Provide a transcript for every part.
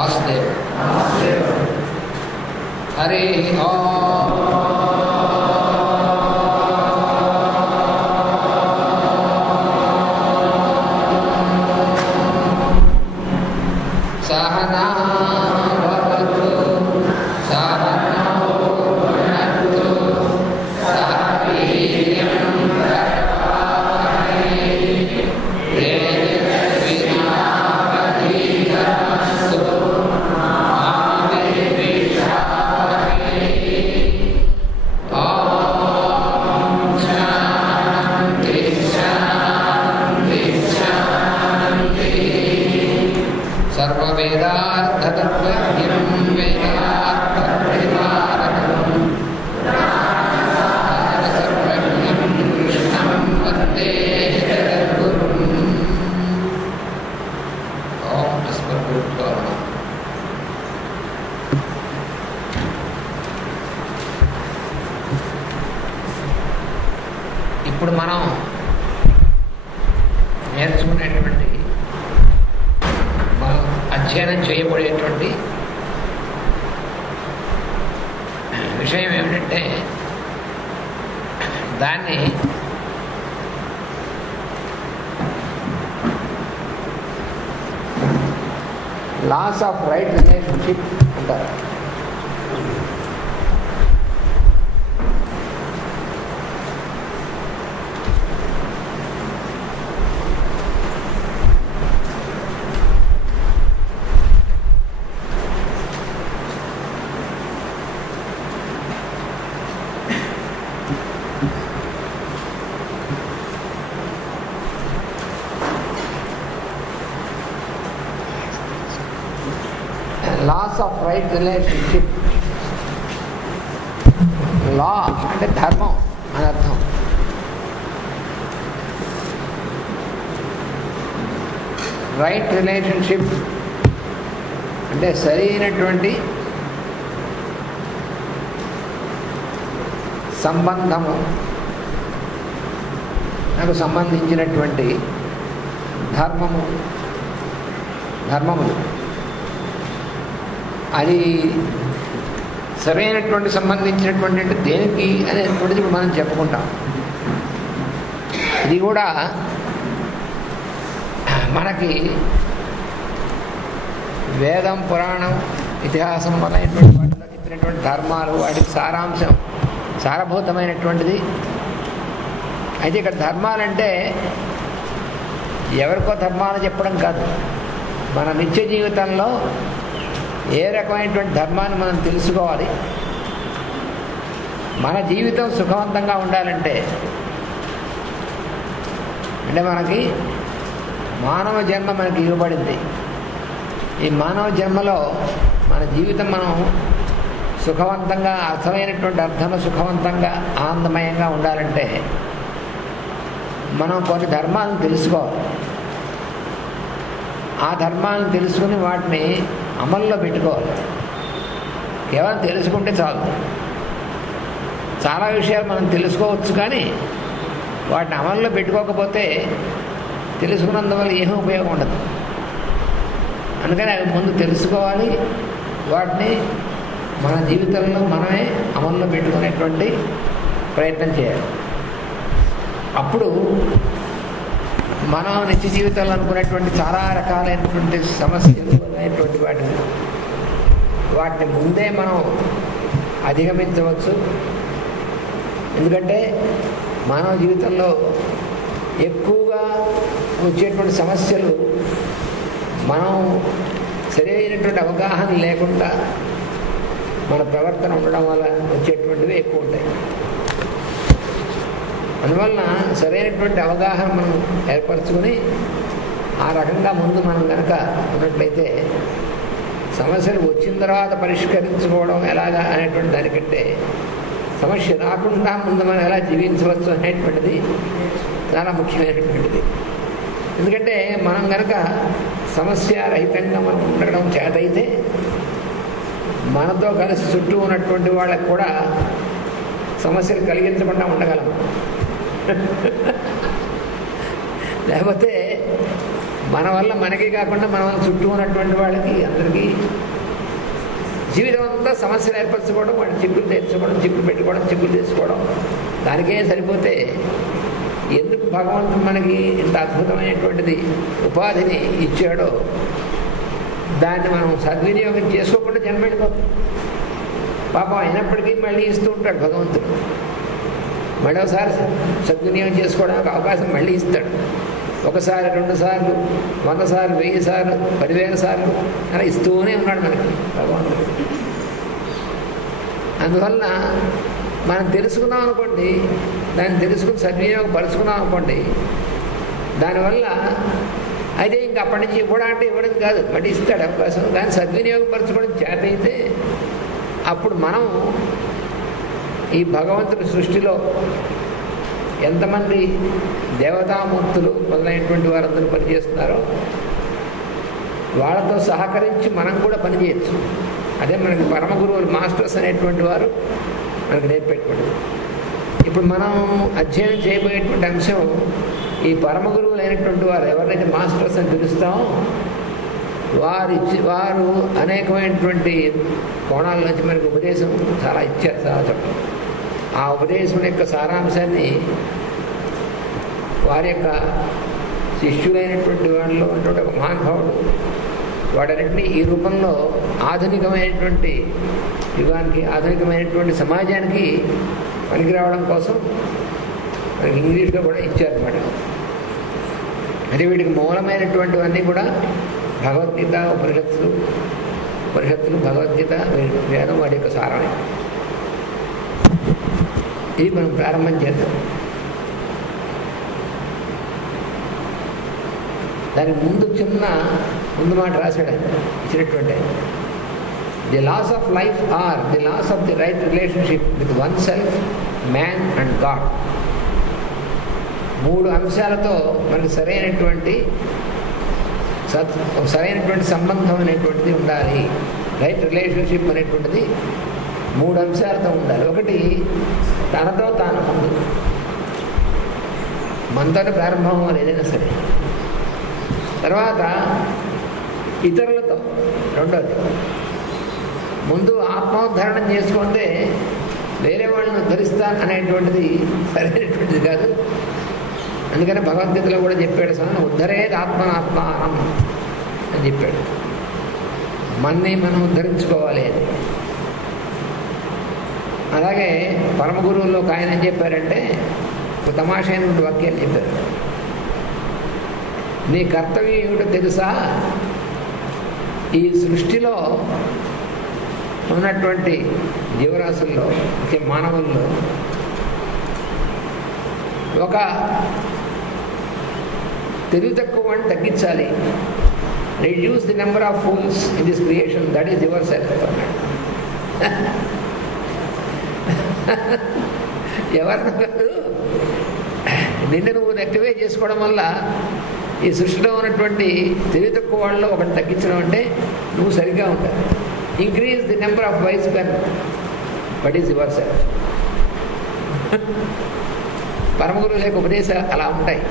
वासुदेव हरे सहना भवतु सहनौ भुनक्तु सह वीर्यं करवावहै तेजस्विनावधीतमस्तु मा विद्विषावहै। ॐ शान्ति शान्ति शान्ति। सर्ववेदार्थतत्त्वज्ञं वेदार्थप्रतिपादकं सर्वज्ञं कृष्णं वन्दे जगद्गुरुम्। ॐ अस्मद्गुरुभ्यो नमः। ఇప్పుడు మనం నేర్చుకునేటువంటి అధ్యయనం చేయబడేటువంటి విషయం ఏమిటంటే దాన్ని లాస్ ఆఫ్ రైట్ రిలేషన్షిప్ అంటారు. Laws of right relationship. Law అంటే ధర్మం అని అర్థం. రైట్ రిలేషన్షిప్ అంటే సరైనటువంటి సంబంధము, నాకు సంబంధించినటువంటి ధర్మములు అది సరైనటువంటి సంబంధించినటువంటి దేనికి అనేటువంటిది మనం చెప్పుకుంటాం. ఇది కూడా మనకి వేదం, పురాణం, ఇతిహాసం మొదలైనటువంటి వాటిలో చెప్పినటువంటి ధర్మాలు, వాటికి సారాంశం, సారభూతమైనటువంటిది. అయితే ఇక్కడ ధర్మాలంటే ఎవరికో ధర్మాలు చెప్పడం కాదు, మన నిత్య జీవితంలో ఏ రకమైనటువంటి ధర్మాన్ని మనం తెలుసుకోవాలి. మన జీవితం సుఖవంతంగా ఉండాలంటే అంటే మనకి మానవ జన్మ మనకి ఇవ్వబడింది. ఈ మానవ జన్మలో మన జీవితం మనం సుఖవంతంగా, అర్థమైనటువంటి అర్థంలో సుఖవంతంగా, ఆనందమయంగా ఉండాలంటే మనం కొన్ని ధర్మాలను తెలుసుకోవాలి. ఆ ధర్మాలను తెలుసుకుని వాటిని అమల్లో పెట్టుకోవాలి. కేవలం తెలుసుకుంటే చాలు. చాలా విషయాలు మనం తెలుసుకోవచ్చు, కానీ వాటిని అమల్లో పెట్టుకోకపోతే తెలుసుకున్నందువల్ల ఏమీ ఉపయోగం ఉండదు. అందుకని అవి ముందు తెలుసుకోవాలి, వాటిని మన జీవితంలో మనమే అమల్లో పెట్టుకునేటువంటి ప్రయత్నం చేయాలి. అప్పుడు మనం నిత్య జీవితంలో అనుకునేటువంటి చాలా రకాలైనటువంటి సమస్యలు అనేటువంటి వాటిని ముందే మనం అధిగమించవచ్చు. ఎందుకంటే మానవ జీవితంలో ఎక్కువగా వచ్చేటువంటి సమస్యలు మనం సరైనటువంటి అవగాహన లేకుండా మన ప్రవర్తన ఉండడం వల్ల వచ్చేటువంటివి ఎక్కువ ఉంటాయి. అందువలన సరైనటువంటి అవగాహన మనం ఏర్పరచుకొని ఆ రకంగా ముందు మనం కనుక ఉన్నట్లయితే సమస్యలు వచ్చిన తర్వాత పరిష్కరించుకోవడం ఎలాగా అనేటువంటి దానికంటే సమస్య రాకుండా ముందు మనం ఎలా జీవించవచ్చు అనేటువంటిది చాలా ముఖ్యమైనటువంటిది. ఎందుకంటే మనం కనుక సమస్యారహితంగా మనం ఉండడం చేతైతే మనతో కలిసి చుట్టూ ఉన్నటువంటి వాళ్ళకు కూడా సమస్యలు కలిగించకుండా ఉండగలం. లేకపోతే మన వల్ల మనకే కాకుండా మన వల్ల చుట్టూ ఉన్నటువంటి వాళ్ళకి అందరికీ జీవితం అంతా సమస్యలు ఏర్పరచుకోవడం, వాడి చిక్కులు తెచ్చుకోవడం, చిక్కులు పెట్టుకోవడం, చిక్కులు తీసుకోవడం, దానికే సరిపోతే ఎందుకు భగవంతుడు మనకి ఇంత అద్భుతమైనటువంటిది ఉపాధిని ఇచ్చాడో దాన్ని మనం సద్వినియోగం చేసుకోకుండా జన్మెళ్ళిపోతాం. పాపం అయినప్పటికీ మళ్ళీ ఇస్తూ ఉంటాడు భగవంతుడు. మళ్ళీ ఒకసారి సద్వినియోగం చేసుకోవడానికి అవకాశం మళ్ళీ ఇస్తాడు. ఒకసారి, 2 సార్లు, 100 సార్లు, 1000 సార్లు, 10,000 సార్లు అలా ఇస్తూనే ఉన్నాడు మనకి భగవంతుడు. అందువల్ల మనం తెలుసుకున్నాం అనుకోండి, దాన్ని తెలుసుకుని సద్వినియోగపరుచుకున్నాం అనుకోండి, దానివల్ల అయితే ఇంకా అప్పటి నుంచి ఇవ్వడం అంటే ఇవ్వడం కాదు, మళ్ళీ ఇస్తాడు అవకాశం. కానీ సద్వినియోగపరచుకోవడం చేత అయితే అప్పుడు మనం ఈ భగవంతుడి సృష్టిలో ఎంతమంది దేవతామూర్తులు మొదలైనటువంటి వారందరూ పనిచేస్తున్నారో వాళ్ళతో సహకరించి మనం కూడా పనిచేయచ్చు. అదే మనకి పరమ గురువులు, మాస్టర్స్ అనేటువంటి వారు మనకు నేర్పేటువంటిది. ఇప్పుడు మనం అధ్యయనం చేయబోయేటువంటి అంశం ఈ పరమ గురువులు అయినటువంటి వారు ఎవరైతే మాస్టర్స్ అని పిలుస్తామో వారు అనేకమైనటువంటి కోణాల నుంచి మనకు ఉపదేశం చాలా ఇచ్చారు, చాలా చెప్పడం. ఆ ఉపదేశం యొక్క సారాంశాన్ని వారి యొక్క శిష్యులైనటువంటి వాళ్ళలో ఉన్నటువంటి ఒక మహానుభావుడు వాడన్నింటినీ ఈ రూపంలో ఆధునికమైనటువంటి యుగానికి, ఆధునికమైనటువంటి సమాజానికి పనికి రావడం కోసం మనకి ఇంగ్లీష్లో కూడా ఇచ్చారన్నమాట. అంటే వీటికి మూలమైనటువంటివన్నీ కూడా భగవద్గీత, ఉపనిషత్తులు, భగవద్గీత, వేదం వాటి యొక్క సారమే. ఇది మనం ప్రారంభం చేద్దాం. దానికి ముందు మాట రాశాడు ఆయన ఇచ్చినటువంటి. The laws of life are the laws of the right relationship with one self, man and God. 3 అంశాలతో మనకు సరైనటువంటి సంబంధం అనేటువంటిది ఉండాలి. రైట్ రిలేషన్షిప్ అనేటువంటిది 3 అంశాలతో ఉండాలి. ఒకటి తనతో తాను, మనతోనే ప్రారంభం అవ్వాలి ఏదైనా సరే. తర్వాత ఇతరులతో, రెండోది. ముందు ఆత్మోద్ధరణం చేసుకుంటే వేరే వాళ్ళని ఉద్ధరిస్తాను అనేటువంటిది సరైనటువంటిది కాదు. అందుకని భగవద్గీతలో కూడా చెప్పాడు, స్వామి ఉద్ధరేది ఆత్మనాత్మానం అని చెప్పాడు. మన్ని మనం ఉద్ధరించుకోవాలి అని. అలాగే పరమ గురువుల్లో ఒక ఆయన ఏం చెప్పారంటే, ఒక తమాషైనటువంటి వాక్యాలు చెప్పారు. నీ కర్తవ్యం ఏమిటో తెలుసా? ఈ సృష్టిలో ఉన్నటువంటి జీవరాశుల్లో, మానవుల్లో ఒక తెలివి తక్కువ వాడిని తగ్గించాలి. Reduce the number of fools in this creation, that is yourself అన్నాడు. ఎవరిని కాదు, నిన్ను నువ్వు నెక్టివే చేసుకోవడం వల్ల ఈ సృష్టిలో ఉన్నటువంటి తెలివి తక్కువ వాళ్ళలో ఒకటి తగ్గించడం అంటే నువ్వు సరిగ్గా ఉంటావు. Increase the number of wise men, but is your self. పరమగురువు లేక ఉపదేశాలు అలా ఉంటాయి,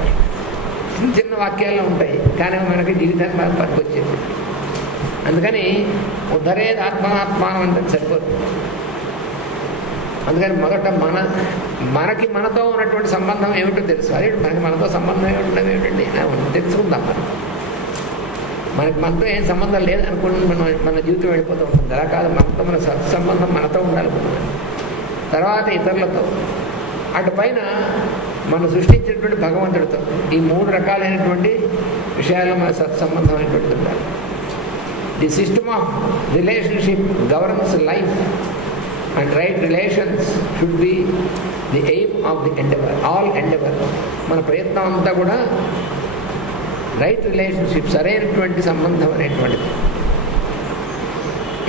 చిన్న వాక్యాల్లో ఉంటాయి, కానీ మనకి జీవితాన్ని బాగా పనికొచ్చేది. అందుకని ఉద్ధరేది ఆత్మనాత్మానం అంటే సరిపోదు. అందుకని మొదట మనకి మనతో ఉన్నటువంటి సంబంధం ఏమిటో తెలుసు. అదే మనతో సంబంధం ఏమిటండి తెలుసుకుందాం. మనతో ఏం సంబంధం లేదనుకుని మన జీవితం వెళ్ళిపోతూ ఉంటుంది. అలా కాదు, మనతో మన సత్సంబంధం మనతో ఉండాలనుకుంటున్నాం. తర్వాత ఇతరులతో, అటు పైన మనం సృష్టించినటువంటి భగవంతుడితో. ఈ 3 రకాలైనటువంటి విషయాల్లో మన సత్సంబంధం అయినటువంటిది ఉండాలి. The system of relationship governs life and right relations should be the aim of the endeavour, all endeavour. మన ప్రయత్నం అంతా కూడా రైట్ రిలేషన్షిప్, సరైనటువంటి సంబంధం అనేటువంటిది.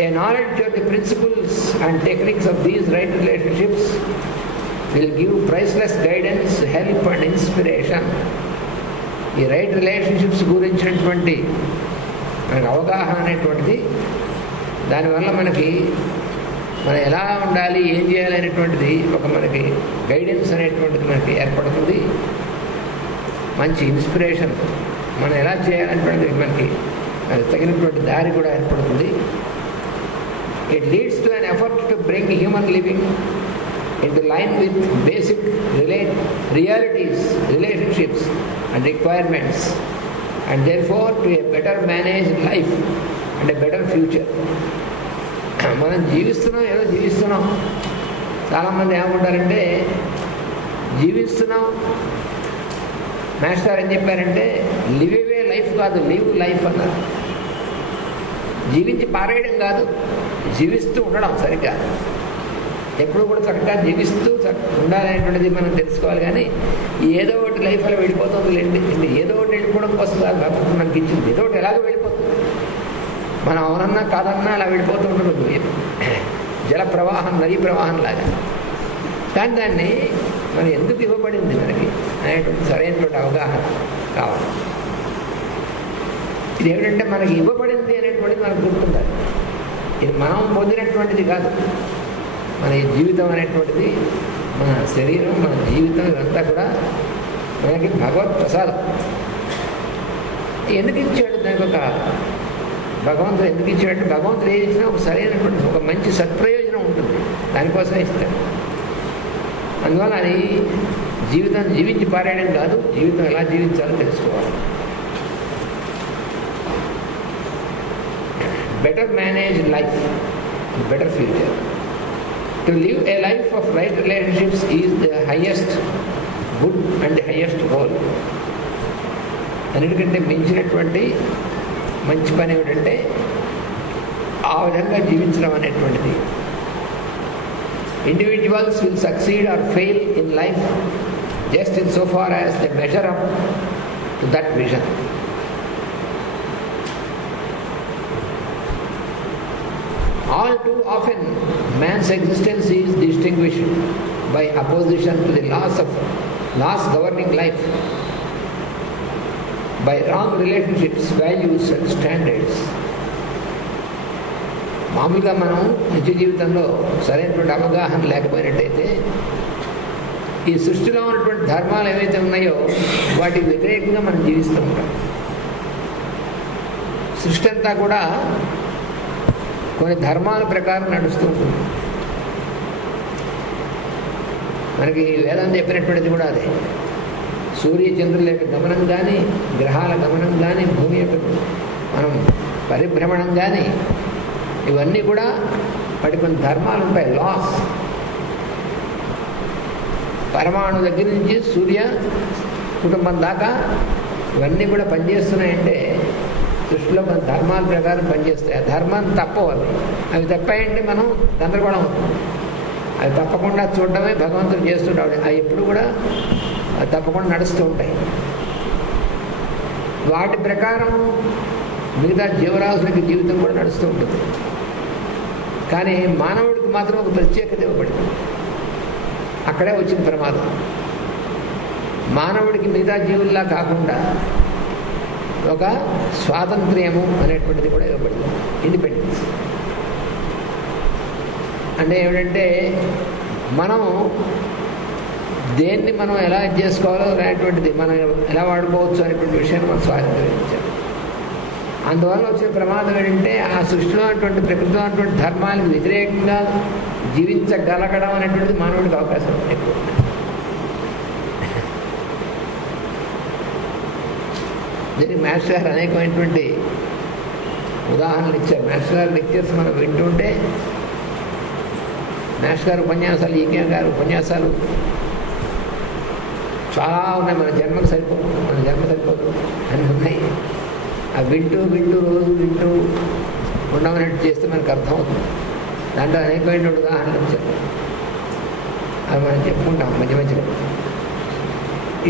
A knowledge of the principles and techniques of these right relationships will give priceless guidance, help and inspiration. ఈ right relationships గురించినటువంటి మనకు అవగాహన అనేటువంటిది, దానివల్ల మనకి మనం ఎలా ఉండాలి, ఏం చేయాలి అనేటువంటిది ఒక మనకి గైడెన్స్ అనేటువంటిది మనకి ఏర్పడుతుంది. మంచి ఇన్స్పిరేషన్ మనం ఎలా చేయాలనేటువంటిది మనకి తగినటువంటి దారి కూడా ఏర్పడుతుంది. It leads to an effort to bring human living into line with basic realities, relationships and requirements, and therefore to a better managed life and a better future. మనం జీవిస్తున్నాం, ఏదో జీవిస్తున్నాం. చాలామంది ఏమంటారంటే జీవిస్తున్నాం, మాస్టర్ ఏం చెప్పారంటే లివ్ అవే లైఫ్ కాదు, లివ్ లైఫ్ అన్నారు. జీవించి పారేయడం కాదు, జీవిస్తూ ఉండడం సరిగ్గా, ఎప్పుడు కూడా చక్కగా జీవిస్తూ ఉండాలనేటువంటిది మనం తెలుసుకోవాలి. కానీ ఏదో ఒకటి లైఫ్ అలా వెళ్ళిపోతుంది లేండి, ఏదో ఒకటి వెళ్ళిపోవడం కోసం కాదు భగవంతుడు మనకి ఇచ్చింది. ఏదో ఒకటి ఎలాగో వెళ్ళిపోతుంది, మనం అవునన్నా కాదన్నా అలా వెళ్ళిపోతూ ఉంటుంది, జల ప్రవాహం, నదీ ప్రవాహం లాగా. కానీ దాన్ని మనం ఎందుకు ఇవ్వబడింది మనకి అనేటువంటి సరైనటువంటి అవగాహన కావాలి. ఇది ఏమిటంటే మనకి ఇవ్వబడింది అనేటువంటిది మనకు గుర్తుండాలి. ఇది మనం పొందినటువంటిది కాదు. మన ఈ జీవితం అనేటువంటిది, మన శరీరం, మన జీవితం ఇదంతా కూడా మనకి భగవత్ ప్రసాదం. ఎందుకు ఇచ్చాడు దానికి ఒక భగవంతుడు ఎందుకు ఇచ్చాడంటే భగవంతుడు ఏది ఇచ్చినా ఒక సరైనటువంటి ఒక మంచి సత్ప్రయోజనం ఉంటుంది, దానికోసమే ఇస్తాడు. అందువల్ల అది జీవితం జీవించి పారేయడం కాదు, జీవితం ఎలా జీవించాలో తెలుసుకోవాలి. Better manage life, better future. To live a life of right relationships is the highest good and the highest goal. అన్నిటికంటే మించినటువంటి మంచి పని ఏమిటంటే ఆ విధంగా జీవించడం అనేటువంటిది. Individuals will succeed or fail in life just in so far as they measure up to that vision. All too often, man's existence is distinguished by opposition to the laws governing life, by wrong relationships, values and standards. మామూలుగా మనం నిత్య జీవితంలో సరైనటువంటి అవగాహన లేకపోయినట్టయితే ఈ సృష్టిలో ఉన్నటువంటి ధర్మాలు ఏవైతే ఉన్నాయో వాటికి వ్యతిరేకంగా మనం జీవిస్తూ ఉంటాం. సృష్టి అంతా కూడా కొన్ని ధర్మాల ప్రకారం నడుస్తూ ఉంటుంది. మనకి వేదాంతం చెప్పినటువంటిది కూడా అదే. సూర్యచంద్రుల యొక్క గమనం కానీ, గ్రహాల గమనం కానీ, భూమి యొక్క మనం పరిభ్రమణం కానీ, ఇవన్నీ కూడా వాటి కొన్ని ధర్మాలు ఉంటాయి, లాస్. పరమాణు దగ్గర నుంచి సూర్య కుటుంబం దాకా ఇవన్నీ కూడా పనిచేస్తున్నాయంటే సృష్టిలో మన ధర్మాల ప్రకారం పనిచేస్తాయి. ఆ ధర్మాన్ని తప్పవాలి. అవి తప్పాయంటే మనం గందరగోళం అవుతుంది. అవి తప్పకుండా చూడడమే భగవంతుడు చేస్తుంటాడు. అవి ఎప్పుడు కూడా తప్పకుండా నడుస్తూ ఉంటాయి. వాటి ప్రకారం మిగతా జీవరాశులకి జీవితం కూడా నడుస్తూ ఉంటుంది. కానీ మానవుడికి మాత్రం ఒక ప్రత్యేకత ఇవ్వబడింది. అక్కడే వచ్చిన ప్రమాదం. మానవుడికి మిగతా జీవుల్లా కాకుండా ఒక స్వాతంత్ర్యము అనేటువంటిది కూడా ఇవ్వబడింది, ఇండిపెండెన్స్. అంటే ఏమిటంటే మనం దేన్ని మనం ఎలా చేసుకోవాలో అనేటువంటిది, మనం ఎలా వాడుకోవచ్చు అనేటువంటి విషయాన్ని మనం స్వాతంత్ర్యం ఇచ్చాం. అందువల్ల వచ్చిన ప్రమాదం ఏంటంటే ఆ సృష్టిలో ఉన్నటువంటి ప్రకృతిలో ఉన్నటువంటి ధర్మాలకు వ్యతిరేకంగా జీవించగలగడం అనేటువంటిది మానవుడికి అవకాశం ఎక్కువ. దీనికి మాస్టర్ గారు అనేకమైనటువంటి ఉదాహరణలు ఇచ్చారు. మాస్టర్ గారు లెక్చర్స్ మనం వింటుంటే, మాస్టర్ గారు ఉపన్యాసాలు, ఈకే గారు ఉపన్యాసాలు చాలా ఉన్నాయి. మన జన్మ సరిపోదు అన్నీ ఉన్నాయి. అవి వింటూ రోజు వింటూ ఉండమన్నట్టు చేస్తే మనకు అర్థమవుతుంది. దాంట్లో అనేకమైన ఉదాహరణలు ఇచ్చారు. అవి మనం చెప్పుకుంటాం మధ్య మధ్యలో.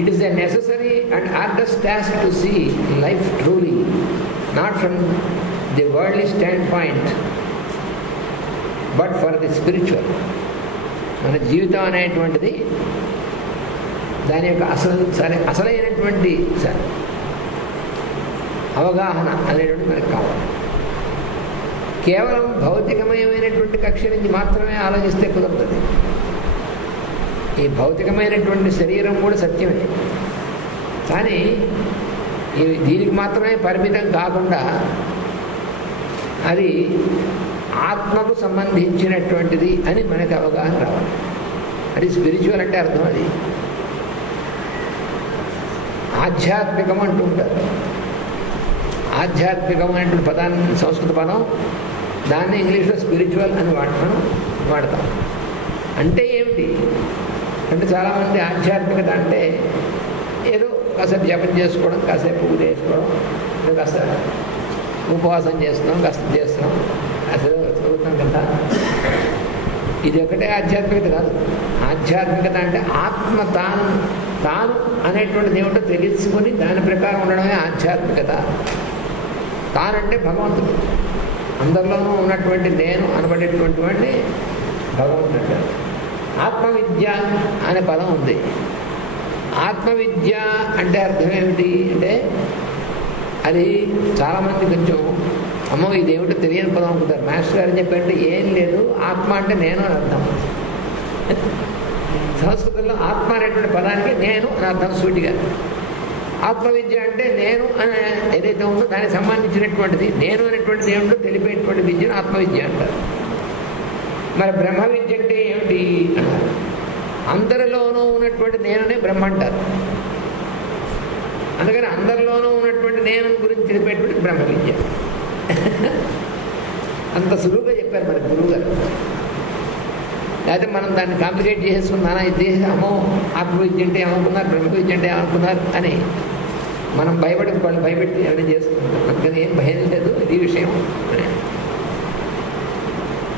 It is a necessary and arduous task to see life truly, not from the worldly standpoint, but for the spiritual. మన జీవితం అనేటువంటిది దాని యొక్క అసలైనటువంటి అవగాహన అనేటువంటి మనకు కావాలి. కేవలం భౌతికమయమైనటువంటి కక్ష నుంచి మాత్రమే ఆలోచిస్తే కుదరదు. ఈ భౌతికమైనటువంటి శరీరం కూడా సత్యమే, కానీ దీనికి మాత్రమే పరిమితం కాకుండా అది ఆత్మకు సంబంధించినటువంటిది అని మనకు అవగాహన రావాలి. అది స్పిరిచువల్ అంటే అర్థం. అది ఆధ్యాత్మికం అంటూ ఉంటారు. ఆధ్యాత్మికం అనేటువంటి పదాన్ని, సంస్కృత పదం, దాన్ని ఇంగ్లీష్లో స్పిరిచువల్ అని మనం వాడతాం. అంటే ఏమిటి అంటే చాలామంది ఆధ్యాత్మికత అంటే ఏదో కాసేపు జపం చేసుకోవడం, కాసేపు పూజ చేసుకోవడం, కాస్త ఉపవాసం చేస్తున్నాం, కాస్త చేస్తున్నాం, అసలు చదువుతాం కదా. ఇది ఒకటే ఆధ్యాత్మికత కాదు. ఆధ్యాత్మికత అంటే ఆత్మ తాను అనేటువంటిది ఏమిటో తెలుసుకొని దాని ప్రకారం ఉండడమే ఆధ్యాత్మికత. తానంటే భగవంతుడు. అందరిలోనూ ఉన్నటువంటి నేను అనబడేటువంటి వాడిని భగవంతుడు అంటారు. ఆత్మవిద్య అనే పదం ఉంది. ఆత్మవిద్య అంటే అర్థం ఏమిటి అంటే అది చాలామంది కొంచెం అమ్మో ఇదేమిటో తెలియని పదం అనుకుంటారు. మాస్టర్ గారు చెప్పంటే ఏం లేదు, ఆత్మ అంటే నేను అని అర్థం. సంస్కృతంలో ఆత్మ అనేటువంటి పదానికి నేను అని అర్థం సూటిగా. ఆత్మవిద్య అంటే నేను అని ఏదైతే ఉందో దానికి సంబంధించినటువంటిది, నేను అనేటువంటిది ఏమిటో తెలిపేటువంటి విద్యను ఆత్మవిద్య అంటారు. మరి బ్రహ్మ విద్య అంటే ఏమిటి అన్నారు. అందరిలోనూ ఉన్నటువంటి నేననే బ్రహ్మ అంటారు. అందుకని అందరిలోనూ ఉన్నటువంటి నేను గురించి తెలిపేటువంటి బ్రహ్మ విద్య. అంత సులువుగా చెప్పారు మన గురువు గారు. లేకపోతే మనం దాన్ని కాంప్లికేట్ చేసుకున్నానా, ఇది అమ్మో ఆత్మవిద్య అంటే ఏమనుకున్నారు, బ్రహ్మ విద్య అంటే ఏమనుకున్నారు అని మనం వాళ్ళు భయపెట్టి అవన్నీ చేసుకుంటాం. అందుకని ఏం భయం లేదు ఇది విషయం.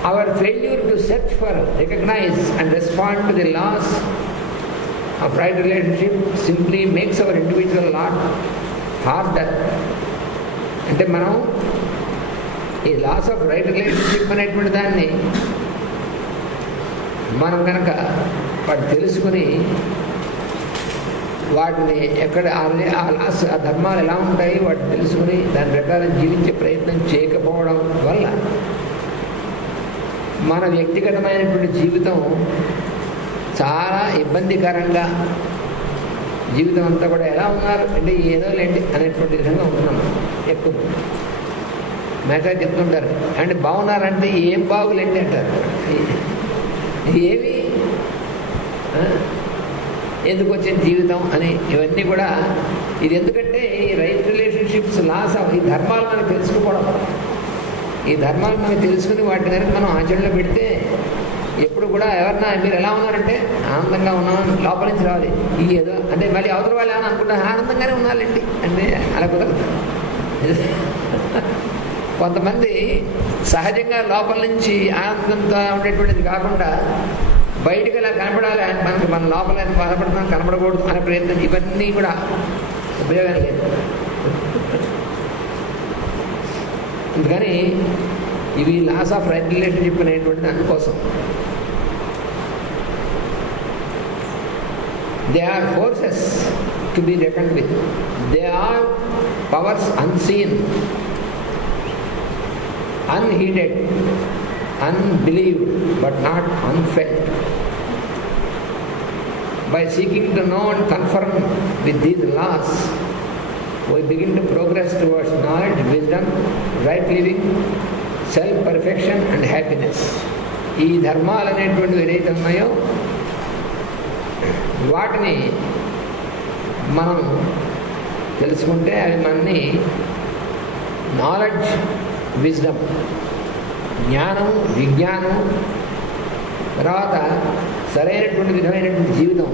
Our failure to search for, recognize and respond to the laws of right relationship simply makes our individual lot harder. అంటే మనం ఈ లాస్ ఆఫ్ రైట్ రిలేషన్షిప్ అనేటువంటి దాన్ని మనం కనుక వాటి తెలుసుకుని వాటిని ఎక్కడ ఆ లాస్ ఆ ధర్మాలు ఎలా ఉంటాయి వాటిని తెలుసుకుని దాని ప్రకారం జీవించే ప్రయత్నం చేయకపోవడం వల్ల మన వ్యక్తిగతమైనటువంటి జీవితం చాలా ఇబ్బందికరంగా, జీవితం అంతా కూడా ఎలా ఉన్నారు అంటే ఏదో లేండి అనేటువంటి విధంగా ఉంటున్నాం. ఎక్కువ మేక చెప్తుంటారు అంటే బాగున్నారంటే ఏం బాగులేండి అంటారు. ఏమి ఎందుకు వచ్చిన జీవితం అని ఇవన్నీ కూడా. ఇది ఎందుకంటే ఈ రైట్ రిలేషన్షిప్స్ లాస్ ఈ ధర్మాలు మనకు తెలుసుకోవడం. ఈ ధర్మాలు మనకు తెలుసుకుని వాటి కనుక మనం ఆచరణలో పెడితే ఎప్పుడు కూడా ఎవరన్నా మీరు ఎలా ఉన్నారంటే ఆనందంగా ఉన్నామని లోపల నుంచి రావాలి. ఈ ఏదో అంటే మళ్ళీ అవతల వాళ్ళు ఏమైనా అనుకుంటారు ఆనందంగానే ఉన్నారండి అంటే అలా కుదరదు. కొంతమంది సహజంగా లోపల నుంచి ఆనందంతో ఉండేటువంటిది కాకుండా బయటకు ఎలా కనపడాలి, మనకి మన లోపల ఎంత బాధపడుతున్నాం కనపడకూడదు అనే ప్రయత్నం, ఇవన్నీ కూడా ఉపయోగం లేదు. అందుకని ఇవి లాస్ ఆఫ్ రైట్ రిలేషన్షిప్ అనేటువంటిది అందుకోసం. They are forces to be reckoned with. They are powers unseen, unheeded, unbelieved, but not unfelt. By seeking to know and confirm with these laws, we begin to progress towards knowledge, wisdom, right living, self-perfection and happiness. ఈ ధర్మాలు అనేటువంటివి ఏదైతే ఉన్నాయో వాటిని మనం తెలుసుకుంటే అవి మనని నాలెడ్జ్, విజ్డమ్, జ్ఞానం, విజ్ఞానం, తర్వాత సరైనటువంటి విధమైనటువంటి జీవితం,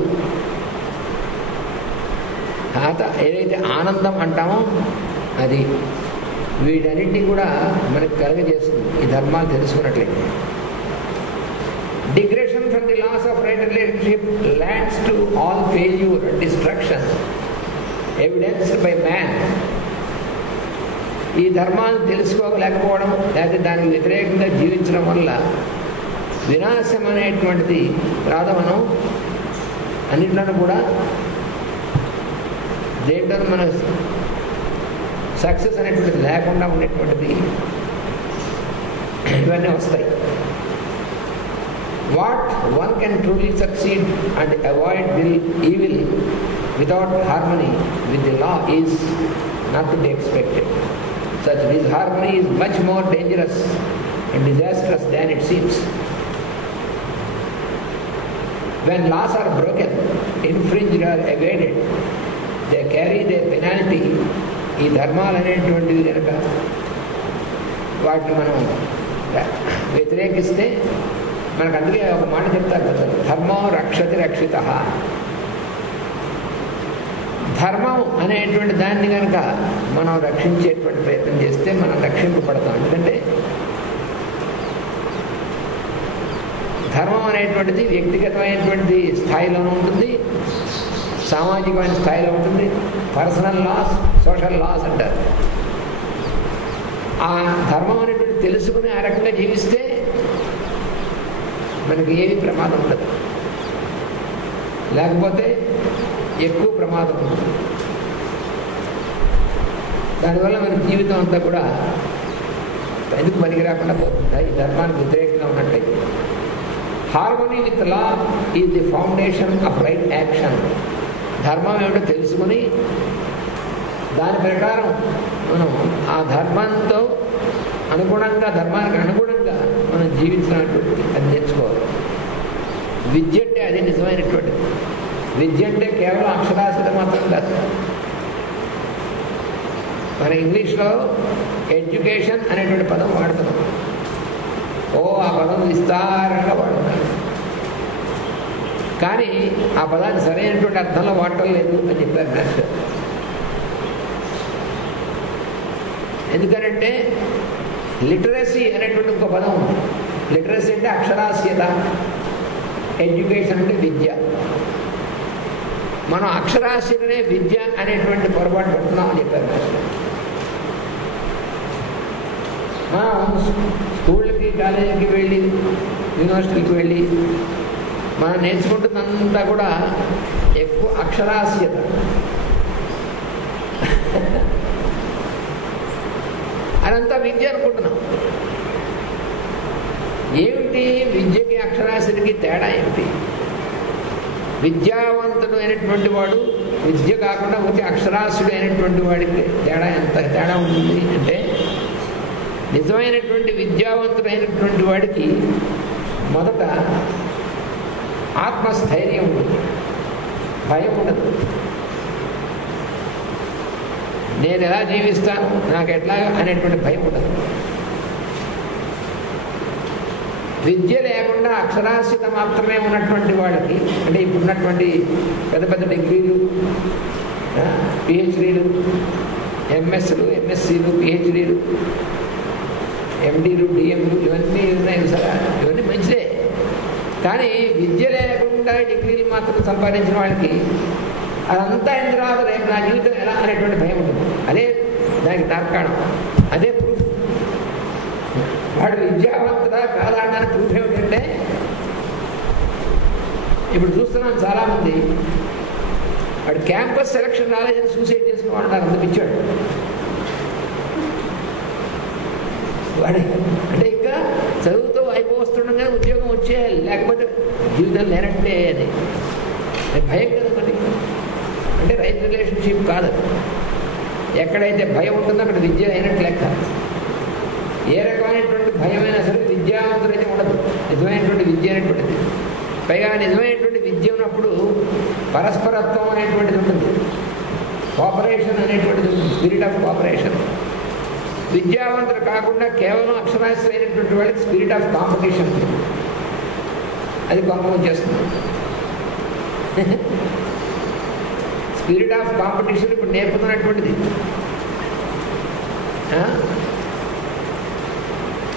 తర్వాత ఏదైతే ఆనందం అంటామో అది, వీటన్నిటినీ కూడా మనకు కలుగజేస్తుంది ఈ ధర్మాలు తెలుసుకున్నట్లయితే. Digression from the laws of right relationship leads to all failure and destruction evidenced by man. ఈ ధర్మాన్ని తెలుసుకోలేకపోవడం లేకపోతే దానికి వ్యతిరేకంగా జీవించడం వల్ల వినాశం అనేటువంటిది రాదు. మనం అన్నింటిలోనూ కూడా దేంట్లో మన సక్సెస్ అనేటువంటిది లేకుండా ఉండేటువంటిది ఇవన్నీ వస్తాయి. What one can truly succeed and avoid evil without harmony with the law is not to be expected. Such disharmony is much more dangerous and disastrous than it seems. When laws are broken, infringed or evaded, they carry their penalty. ఈ ధర్మాలు అనేటువంటివి కనుక వాటిని మనం వ్యతిరేకిస్తే మనకు అందుకే ఒక మాట చెప్తారు కదా, ధర్మం రక్షతి రక్షిత. ధర్మం అనేటువంటి దాన్ని కనుక మనం రక్షించేటువంటి ప్రయత్నం చేస్తే మనం రక్షింపబడతాం. ఎందుకంటే ధర్మం అనేటువంటిది వ్యక్తిగతమైనటువంటి స్థాయిలోనూ ఉంటుంది, సామాజికమైన స్థాయిలో ఉంటుంది. పర్సనల్ లాస్, సోషల్ లాస్ అంటారు. ఆ ధర్మం అనేటువంటి తెలుసుకుని ఆ రకంగా జీవిస్తే మనకి ఏమి ప్రమాదం ఉండదు, లేకపోతే ఎక్కువ ప్రమాదం ఉంటుంది. దానివల్ల మన జీవితం అంతా కూడా ఎందుకు పనికి రాకుండా పోతుంది ఈ ధర్మానికి వ్యతిరేకంగా ఉన్నట్టయితే. Harmony with law is the foundation of right action. ధర్మం ఏమిటో తెలుసుకుని దాని ప్రకారం మనం ఆ ధర్మంతో అనుగుణంగా, ధర్మానికి అనుగుణంగా మనం జీవించినటువంటి అది నేర్చుకోవాలి. విద్య అంటే అది నిజమైనటువంటిది. విద్య అంటే కేవలం అక్షరాస్యత మాత్రం కాదు. మన ఇంగ్లీష్లో ఎడ్యుకేషన్ అనేటువంటి పదం వాడుతున్నాం. ఆ పదం విస్తారంగా వాడుతున్నాం, కానీ ఆ పదాన్ని సరైనటువంటి అర్థంలో వాడటం లేదు అని చెప్పారు మాస్టర్. ఎందుకనంటే లిటరసీ అనేటువంటి ఒక పదం ఉంది. లిటరసీ అంటే అక్షరాస్యత, ఎడ్యుకేషన్ అంటే విద్య. మనం అక్షరాస్యతనే విద్య అనేటువంటి పొరపాటు పడుతున్నామని చెప్పారు మాస్టర్. స్కూళ్ళకి, కాలేజీకి వెళ్ళి, యూనివర్సిటీకి వెళ్ళి మనం నేర్చుకుంటున్నంతా కూడా ఎక్కువ అక్షరాస్యత. అదంతా విద్య అనుకుంటున్నాం. ఏమిటి విద్యకి అక్షరాస్యతకి తేడా ఏమిటి? విద్యావంతుడు అయినటువంటి వాడు విద్య కాకుండా ఒక అక్షరాస్యుడు అయినటువంటి వాడికి ఎంత తేడా ఉంటుంది అంటే, నిజమైనటువంటి విద్యావంతుడైనటువంటి వాడికి మొదట ఆత్మస్థైర్యం ఉంటుంది, భయం ఉండదు. నేను ఎలా జీవిస్తాను, నాకు ఎట్లా అనేటువంటి భయం ఉండదు. విద్య లేకుండా అక్షరాస్యత మాత్రమే ఉన్నటువంటి వాళ్ళకి, అంటే ఇప్పుడున్నటువంటి పెద్ద పెద్ద డిగ్రీలు, పిహెచ్డీలు, ఎంఎస్లు, ఎంఎస్సీలు, పిహెచ్డీలు, ఎండీలు, డిఎంలు ఇవన్నీ ఉన్నాయి సరే, ఇవన్నీ మంచిదే. కానీ విద్య లేకుండా డిగ్రీలు మాత్రం సంపాదించిన వాళ్ళకి అదంతా అయిన తర్వాత రేపు నా జీవితం ఎలా అనేటువంటి భయం ఉంటుంది. అదే దానికి తార్కాణం, అదే ప్రూఫ్. వాడు విద్యావంతుడా కాదా అన్న ప్రూఫ్ ఏమిటంటే, ఇప్పుడు చూస్తున్నాం చాలామంది వాడు క్యాంపస్ సెలక్షన్ రాలేదని సూసైడ్ చేసుకున్నాడు. అంత పిచ్చాడు వాడి. అంటే ఇంకా చదువుతో అయిపోతుండగా ఉద్యోగం వచ్చేయాలి, లేకపోతే జీవితం లేనట్టే అని భయం కదండి. అంటే రైట్ రిలేషన్షిప్ కాదు. ఎక్కడైతే భయం ఉంటుందో అక్కడ విద్య అయినట్టు లెక్క. ఏ రకమైనటువంటి భయమైనా సరే విద్యావంతులైతే ఉండదు. నిజమైనటువంటి విద్య అనేటువంటిది. పైగా నిజమైనటువంటి విద్య ఉన్నప్పుడు పరస్పరత్వం అనేటువంటిది ఉంటుంది, కోఆపరేషన్ అనేటువంటిది ఉంటుంది, స్పిరిట్ ఆఫ్ కోఆపరేషన్. విద్యావంతులు కాకుండా కేవలం అక్షరాస్యులైనటువంటి వాళ్ళకి స్పిరిట్ ఆఫ్ కాంపిటీషన్, అది కొంపం చేస్తుంది. స్పిరిట్ ఆఫ్ కాంపిటీషన్ ఇప్పుడు నేర్పుతున్నటువంటిది.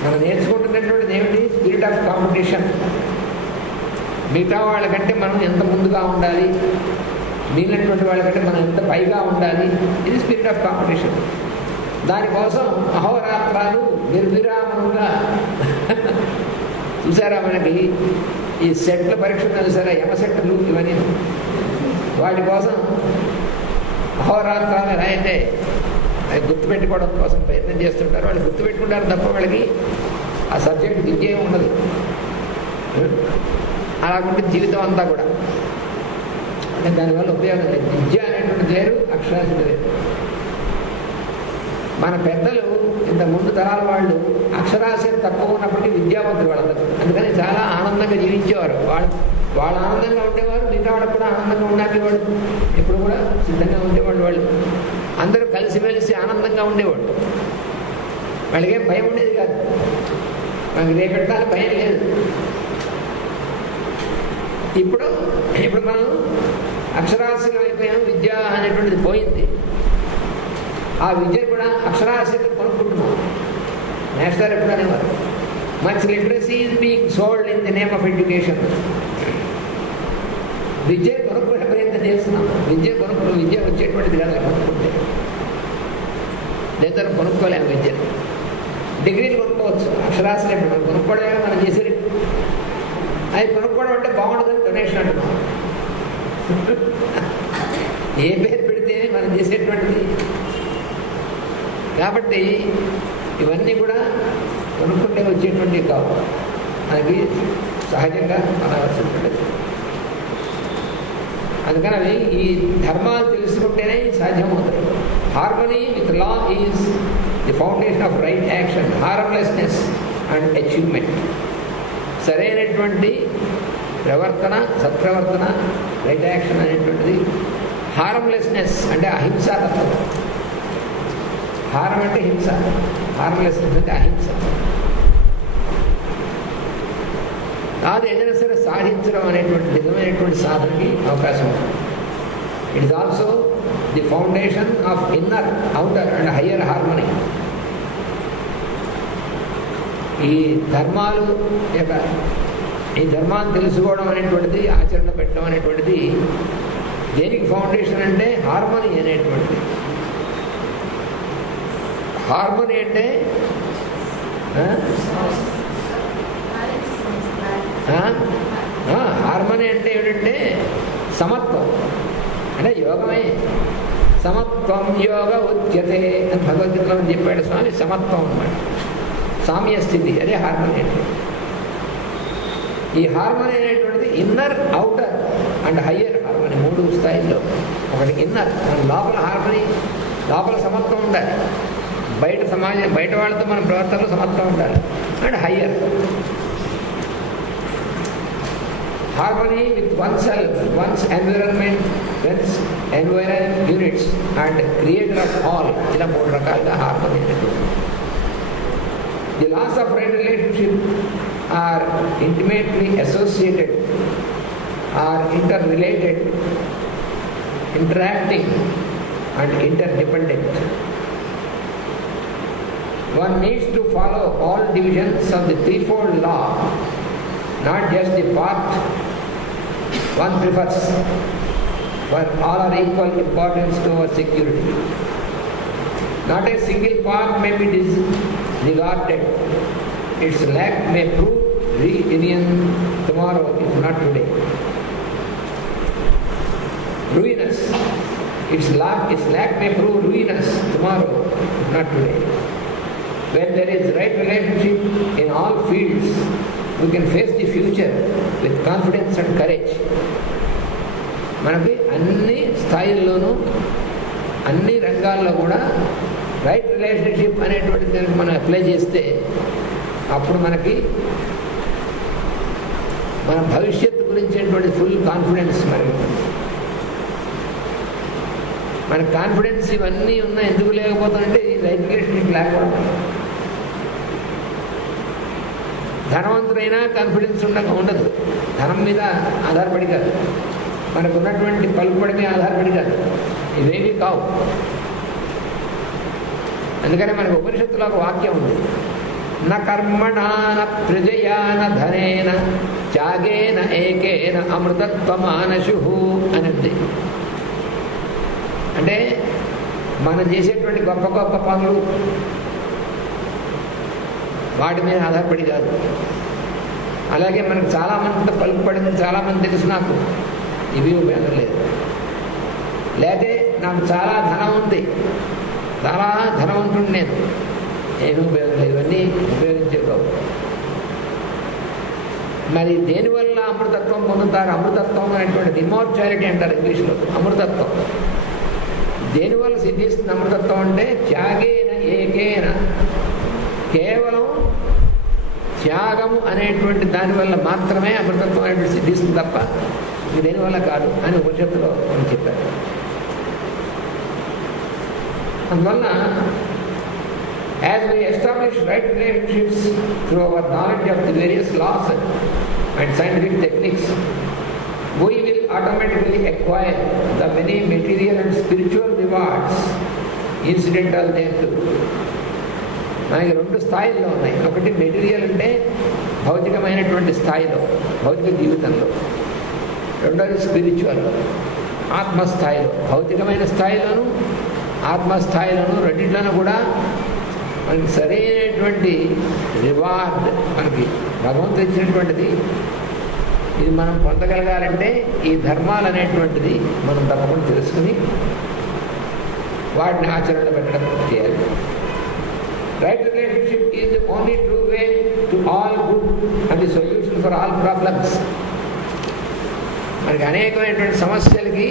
మనం నేర్చుకుంటున్నటువంటిది ఏమిటి? Spirit of competition. మిగతా వాళ్ళకంటే మనం ఎంత ముందుగా ఉండాలి, మిగిలినటువంటి వాళ్ళకంటే మనం ఎంత పైగా ఉండాలి, ఇది స్పిరిట్ ఆఫ్ కాంపిటీషన్. దానికోసం అహోరాత్రాలు నిర్విరామంగా చూసారా, మనకి ఈ సెట్ల పరీక్షలు చూసారా, యమసెట్లు ఇవన్నీ, వాటి కోసం అహోరాత్రాలు ఎలా అయితే అది గుర్తుపెట్టుకోవడం కోసం ప్రయత్నం చేస్తుంటారు. వాళ్ళు గుర్తుపెట్టుకుంటారు తప్ప వాళ్ళకి ఆ సబ్జెక్ట్ విద్య ఉండదు. అలాగుంటే జీవితం అంతా కూడా అంటే దానివల్ల ఉపయోగం లేదు. విద్య అనేటువంటి వేరు, అక్షరాస్యత వేరు. మన పెద్దలు ఇంత ముందు తరాల వాళ్ళు అక్షరాస్యత తక్కువ ఉన్నప్పటికీ విద్యావంతులు వాళ్ళందరూ. అందుకని చాలా ఆనందంగా జీవించేవారు. వాళ్ళు ఆనందంగా ఉండేవారు, మిగతా వాళ్ళకు కూడా ఆనందంగా ఉండేవాడు. ఎప్పుడు కూడా సిద్ధంగా ఉండేవాళ్ళు. వాళ్ళు అందరూ కలిసిమెలిసి ఆనందంగా ఉండేవాళ్ళు. వాళ్ళకేం భయం ఉండేది కాదు. మనకి రేపెట్టాలి భయం లేదు. ఇప్పుడు మనం అక్షరాస్యులం అయిపోయాం, విద్య అనేటువంటిది పోయింది. ఆ విద్య కూడా అక్షరాస్యత కొనుక్కుంటున్నాం. నేస్తారు ఎప్పుడు అనేవారు, much literacy is being sold in the name of education. విద్య కొనుక్కునే ప్రయత్నం చేస్తున్నాం. విద్య వచ్చేటువంటిది కదా కొనుక్కుంటే. లేదా కొనుక్కోలేము విద్యను. డిగ్రీలు కొనుక్కోవచ్చు, అక్షరాస్యులు మనం కొనుక్కోవడమే మనం చేసేది. అది కొనుక్కోవడం అంటే బాగుంటుందని డొనేషన్ అంటున్నాం. ఏ పేరు పెడితే మనం చేసేటువంటిది. కాబట్టి ఇవన్నీ కూడా కొనుక్కుంటే వచ్చేటువంటివి కావు, మనకి సహజంగా అనవలసినటువంటిది. అందుకని అవి ఈ ధర్మాలు తెలుసుకుంటేనే సాధ్యమవుతాయి. Harmony with law is the foundation of right action, harmlessness and achievement. సరైనటువంటి ప్రవర్తన, సత్ప్రవర్తన, రైట్ యాక్షన్ అనేటువంటిది. హార్మ్లెస్నెస్ అంటే అహింసాతత్వం. హారం అంటే హింస, హార్మ్లెస్నెస్ అంటే అహింస. కాదు ఏదైనా సరే సాధించడం అనేటువంటి నిజమైనటువంటి సాధనకి అవకాశం ఉంది. It is also the foundation of inner, outer and higher harmony. ఈ ధర్మాలు ఈ ధర్మాన్ని తెలుసుకోవడం అనేటువంటిది, ఆచరణ పెట్టడం అనేటువంటిది దేనికి ఫౌండేషన్ అంటే హార్మనీ అనేటువంటిది. హార్మనీ అంటే హార్మనీ అంటే ఏమిటంటే సమత్వం అంటే యోగమే. సమత్వం యోగ ఉచ్యతే అని భగవద్గీతలో చెప్పాడు స్వామి. సమత్వం అన్నమాట, సామ్య స్థితి, అదే హార్మనీ అంటే. ఈ హార్మనీ అనేటువంటిది inner, outer and higher harmony, 3 స్థాయిల్లో. ఒకటి ఇన్నర్, లోపల హార్మనీ, లోపల సమత్వం ఉండాలి. బయట సమాజం, బయట వాళ్ళతో మన ప్రవర్తనలో సమత్వం ఉండాలి. And higher harmony with one self, one's environment, one's environ units and creator of all. ఇలా 3 రకాలుగా హార్మనీ అనేటువంటి. The laws of right relationship are intimately associated, are interrelated, interacting and interdependent. One needs to follow all divisions of the threefold law, not just the part one prefers, but all are equal importance to our security. Not a single part may be disregarded. Its lack may prove reunion tomorrow, if not today. Ruinous. Its lack may prove ruinous tomorrow, if not today. When there is right relationship in all fields, we can face the future with confidence and courage. మనకి అన్ని స్థాయిల్లోనూ, అన్ని రంగాల్లో కూడా right relationship అనేటువంటిది కనుక మనం apply చేస్తే అప్పుడు మనకి మన భవిష్యత్తు గురించేటువంటి ఫుల్ కాన్ఫిడెన్స్ మనకి. మన కాన్ఫిడెన్స్ ఇవన్నీ ఉన్నా ఎందుకు లేకపోతుందంటే ఈ రైట్ రిలేషన్షిప్ లేకపోవడం. ధనవంతుడైనా కాన్ఫిడెన్స్ ఉండదు. ధనం మీద ఆధారపడి కాదు, మనకు ఉన్నటువంటి పలుకుబడి మీద ఆధారపడి కాదు. ఇవేమీ కావు. అందుకని మనకు ఉపనిషత్తులో ఒక వాక్యం ఉంది, న కర్మణా న ప్రజయా న ధనేన త్యాగేన ఏకేన అమృతత్వమానశు అనంది. అంటే మనం చేసేటువంటి గొప్ప గొప్ప పనులు వాటి మీద ఆధారపడి కాదు. అలాగే మనకు చాలామంది పలుకుపడింది, చాలామంది తెలుసు, నాకు ఇవి ఉపయోగం లేదు. లేకపోతే నాకు చాలా ధనం ఉంది, చాలా ధనవంతుడు నేను, ఏమీ ఉపయోగం లేదు. ఇవన్నీ ఉపయోగించేవారు. మరి దేనివల్ల అమృతత్వం పొందుతారు? అమృతత్వం అనేటువంటిది ఇమ్మోర్టాలిటీ అంటారు ఇంగ్లీష్లో. అమృతత్వం దేనివల్ల సిద్ధిస్తుంది? అమృతత్వం అంటే త్యాగేన ఏకేన, కేవలం త్యాగము అనేటువంటి దానివల్ల మాత్రమే అమృతత్వం అనేటువంటి సిద్ధిస్తుంది తప్ప ఇది దేనివల్ల కాదు అని ఉపనిషత్తులో మనం చెప్పారు. అందువల్ల as we establish right relationships through our knowledge of the various laws and scientific techniques, we will automatically acquire the many material and spiritual rewards incidental thereto. మనకి రెండు స్థాయిల్లో ఉన్నాయి. ఒకటి మెటీరియల్ అంటే భౌతికమైనటువంటి స్థాయిలో, భౌతిక జీవితంలో. రెండోది స్పిరిచువల్, ఆత్మస్థాయిలో. భౌతికమైన స్థాయిలోను ఆత్మస్థాయిలోను రెండింటిలోనూ కూడా మనకి సరైనటువంటి రివార్డ్ మనకి భగవంతుడు ఇచ్చినటువంటిది. ఇది మనం పొందగలగాలంటే ఈ ధర్మాలు అనేటువంటిది మనం తప్పకుండా తెలుసుకుని వాటిని ఆచరణలో పెట్టడం చేయాలి. Right relationship is the only true way to all good and the solution for all problems. మనకి అనేకమైనటువంటి సమస్యలకి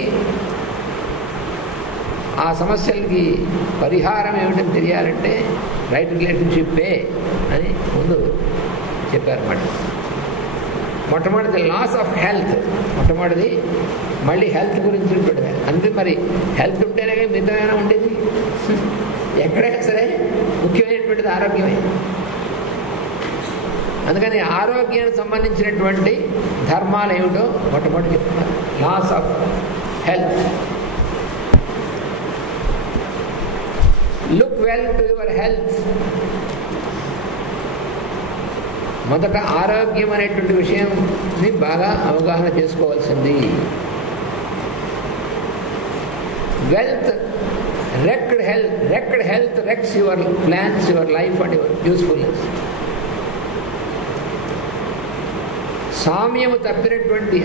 ఆ సమస్యలకి పరిహారం ఏమిటని తెలియాలంటే రైట్ రిలేషన్షిప్పే అని ముందు చెప్పారన్నమాట. మొట్టమొదటిది లాస్ ఆఫ్ హెల్త్. మొట్టమొదటిది మళ్ళీ హెల్త్ గురించి ఉంటుంది. అందుకే మరి హెల్త్ ఉంటేనే మిగతా ఉండేది. ఎక్కడైనా సరే ముఖ్యమైనటువంటిది ఆరోగ్యమే. అందుకని ఆరోగ్యానికి సంబంధించినటువంటి ధర్మాలు ఏమిటో మొట్టమొదటి చెప్తున్నారు. Laws of health. Look well to your health. మొదట ఆరోగ్యం అనేటువంటి విషయాన్ని బాగా అవగాహన చేసుకోవాల్సింది. Wealth, wrecked health wrecks your plans, your life and your usefulness. సామ్యము తప్పినటువంటి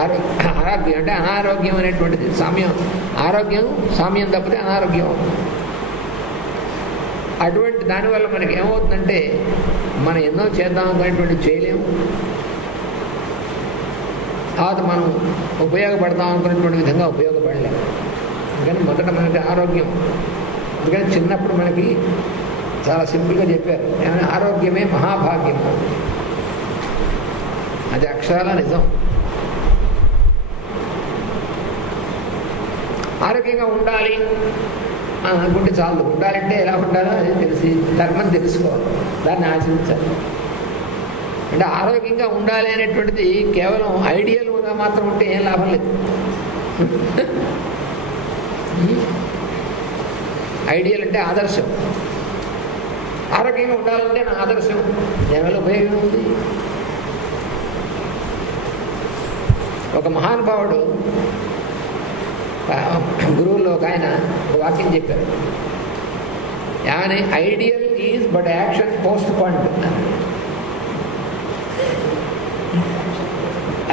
ఆరోగ్యం అంటే అనారోగ్యం అనేటువంటిది. సామ్యం తప్పితే అనారోగ్యం. అటువంటి దానివల్ల మనకి ఏమవుతుందంటే మనం ఎన్నో చేద్దాం అనుకునేటువంటి చేయలేము. తర్వాత మనం ఉపయోగపడదాం అనుకునేటువంటి విధంగా ఉపయోగపడలేము. అందుకని మొదట మనకి ఆరోగ్యం. అందుకని చిన్నప్పుడు మనకి చాలా సింపుల్గా చెప్పారు, ఏమైనా ఆరోగ్యమే మహాభాగ్యము. అది అక్షరాల నిజం. ఆరోగ్యంగా ఉండాలి అనుకుంటే చాలు. ఉండాలంటే ఎలా ఉండాలో అది తెలిసి ధర్మం తెలుసుకోవాలి, దాన్ని ఆచరించాలి. అంటే ఆరోగ్యంగా ఉండాలి అనేటువంటిది కేవలం ఐడియల్గా మాత్రం ఉంటే ఏం లాభం లేదు. ఐడియల్ అంటే ఆదర్శం. ఆరోగ్యంగా ఉండాలంటే నా ఆదర్శం, దానివల్ల ఉపయోగం ఉంది. ఒక మహానుభావుడు గురువుల్లో ఒక ఆయన ఒక వాక్యం చెప్పారు. Any ideal is but action post point.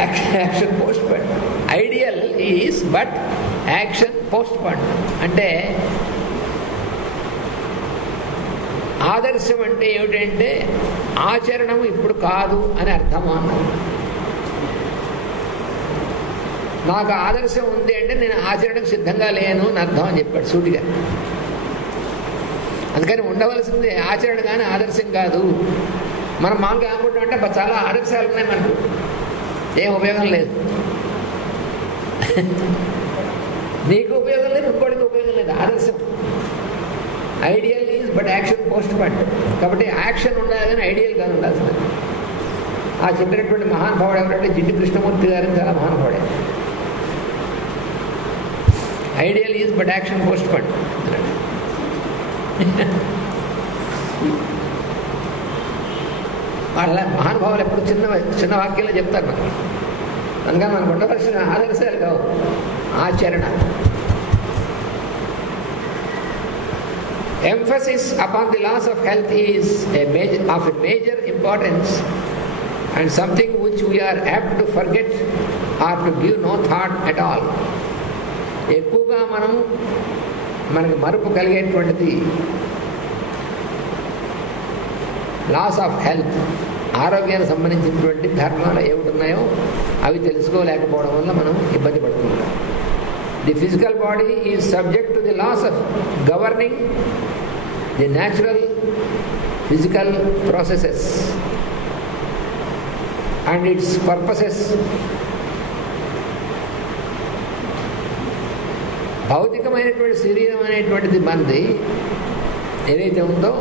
Action post point. Ideal is but action post point. అంటే ఆదర్శం అంటే ఏమిటంటే ఆచరణం ఇప్పుడు కాదు అని అర్థం అన్నాను. నాకు ఆదర్శం ఉంది అంటే నేను ఆచరణకు సిద్ధంగా లేను అని అర్థం అని చెప్పాడు సూటిగా. అందుకని ఉండవలసింది ఆచరణ కానీ ఆదర్శం కాదు. మనం మామూలుగా అనుకుంటామంటే చాలా ఆదర్శాలు ఉన్నాయి మనకు, ఏం ఉపయోగం లేదు. నీకు ఉపయోగం లేదు, ఇంకోటికి ఉపయోగం లేదు. ఆదర్శం ideal is but action post point. కాబట్టి యాక్షన్ ఉండాలి కానీ ఐడియల్ కాదు ఉండాల్సింది. ఆ చెప్పినటువంటి మహానుభావుడు ఎవరంటే జిడ్డు కృష్ణమూర్తి గారు. చాలా మహానుభావుడే. Ideal is but action post point. వాళ్ళ మహానుభావులు ఎప్పుడు చిన్న వాక్యాలు చెప్తారు మనకి. అందుకని మనకు ఉండవలసిన ఆదర్శాలు కావు, ఆచరణ. Emphasis upon the loss of health is of a major importance and something which we are apt to forget or to give no thought at all. ఎక్కువగా మనకు మరుపు కలిగేటువంటిది లాస్ ఆఫ్ హెల్త్. ఆరోగ్యానికి సంబంధించినటువంటి ధర్మాలు ఏమిటి ఉన్నాయో అవి తెలుసుకోలేకపోవడం వల్ల మనం ఇబ్బంది పడుతుంటాం. The physical body is subject to the laws of governing the natural physical processes and it's purposes. భౌతికమైనటువంటి శరీరం అనేటువంటిది మనది ఏదైతే ఉందో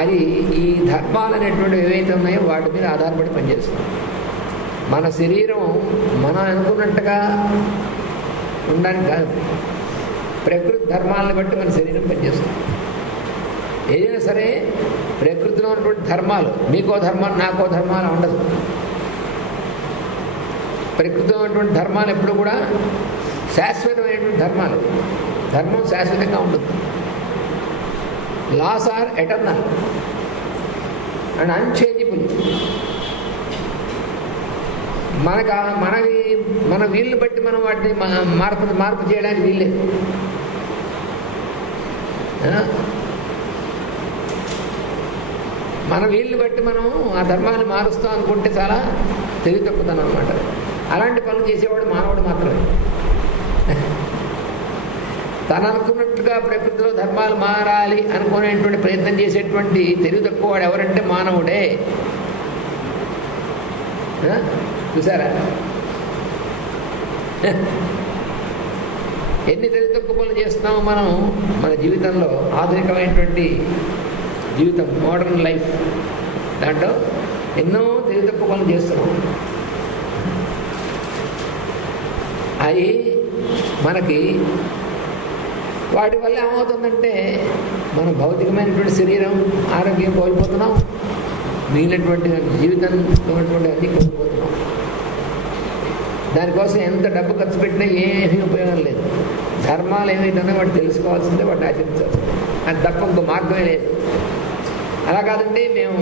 అది ఈ ధర్మాలు అనేటువంటివి ఏవైతే ఉన్నాయో వాటి మీద ఆధారపడి పనిచేస్తుంది. మన శరీరం మనం అనుకున్నట్టుగా ఉండడానికి కాదు, ప్రకృతి ధర్మాలను బట్టి మన శరీరం పనిచేస్తుంది. ఏదైనా సరే ప్రకృతిలో ఉన్నటువంటి ధర్మాలు, మీకో ధర్మాలు నాకో ధర్మాలు ఉండదు. ప్రకృతిలో ఉన్నటువంటి ధర్మాలు ఎప్పుడు కూడా శాశ్వతమైనటువంటి ధర్మాలు. ధర్మం శాశ్వతంగా ఉంటుంది. Laws are eternal and unchangeable. మనకి మన వీళ్ళు బట్టి మనం వాటిని మార్పు చేయడానికి వీల్లేదు. మన వీళ్ళు బట్టి మనం ఆ ధర్మాన్ని మారుస్తాం అనుకుంటే చాలా తెలివి తక్కువదనం అన్నమాట. అలాంటి పనులు చేసేవాడు మానవుడు మాత్రమే. తను అనుకున్నట్టుగా ప్రకృతిలో ధర్మాలు మారాలి అనుకునేటువంటి ప్రయత్నం చేసేటువంటి తెలివి తక్కువ వాడు ఎవరంటే మానవుడే. చూసారా ఎన్ని తెలివి తక్కువ పనులు చేస్తున్నామో మనం మన జీవితంలో. ఆధునికమైనటువంటి జీవితం, మోడర్న్ లైఫ్, దాంట్లో ఎన్నో తెలివి తక్కువ పనులు చేస్తున్నాం. అవి మనకి వాటి వల్ల ఏమవుతుందంటే మనం భౌతికమైనటువంటి శరీరం ఆరోగ్యం కోల్పోతున్నాం, మిగిలినటువంటి జీవితంలో ఉన్నటువంటి అన్నీ కోల్పోతున్నాం. దానికోసం ఎంత డబ్బు ఖర్చు పెట్టినా ఏమీ ఉపయోగం లేదు. ధర్మాలు ఏమైతే ఉన్నాయో వాటి తెలుసుకోవాల్సిందే, వాటిని ఆచరించాల్సిందే. అది తప్ప ఇంకో మార్గమే లేదు. అలా కాదండి మేము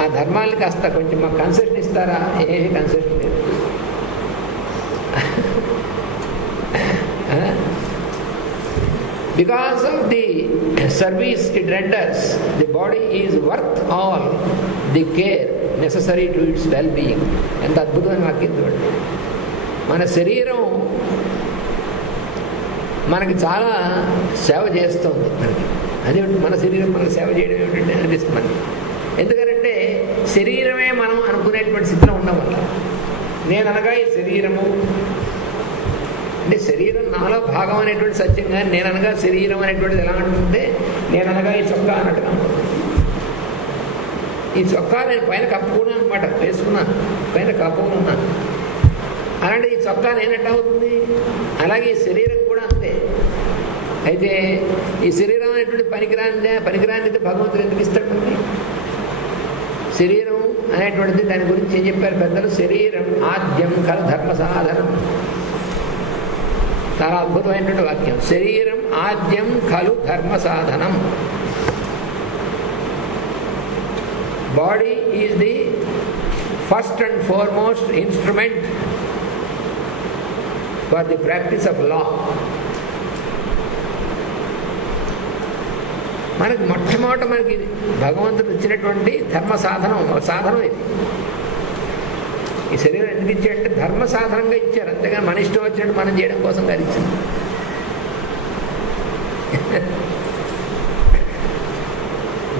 ఆ ధర్మాలకి కాస్త కొంచెం మాకు కన్సెషన్ ఇస్తారా? ఏమీ కన్సెషన్ లేదు. Because of the service it renders, the body is worth all the care necessary to its well-being. ఎంత అద్భుతమైన వాక్యం చూడండి. మన శరీరం మనకి చాలా సేవ చేస్తుంది. అదే మన శరీరం మనకు సేవ చేయడం ఏమిటంటే అనిపిస్తుంది మనకి. ఎందుకంటే శరీరమే మనం అనుకునేటువంటి స్థితిలో ఉండడం వల్ల. నేను అనగా ఈ శరీరము అంటే శరీరం నాలో భాగం అనేటువంటి సత్యం, కానీ నేను అనగా శరీరం అనేటువంటిది ఎలా అంటుంటే నేను అనగా ఈ చొక్కా అన్నట్టుగా. ఈ చొక్కా నేను పైన కప్పుకున్నాను అనమాట, వేసుకున్నాను, పైన కప్పుకుని ఉన్నాను. అలాంటి ఈ చొక్కా నేనెట్లా అవుతుంది? అలాగే ఈ శరీరం కూడా అంతే. అయితే ఈ శరీరం అనేటువంటి పనికిరానిది భగవంతుడు ఎందుకు ఇస్తాడు? శరీరం అనేటువంటిది దాని గురించి ఏం చెప్పారు పెద్దలు? శరీరం ఆద్యం ఖలు ధర్మ సాధనం. చాలా అద్భుతమైనటువంటి వాక్యం. శరీరం ఆద్యం ఖలు ధర్మ సాధనం. Body is the first and foremost instrument for the practice of law. మనకి మొట్టమొదట మనకి భగవంతుడు ఇచ్చినటువంటి ధర్మ సాధనం ఇది. ఈ శరీరం ఎందుకు ఇచ్చాడంటే ధర్మ సాధనంగా ఇచ్చారు, అంతేగాని మన ఇష్టం వచ్చినట్టు మనం చేయడం కోసం కాదు ఇచ్చింది.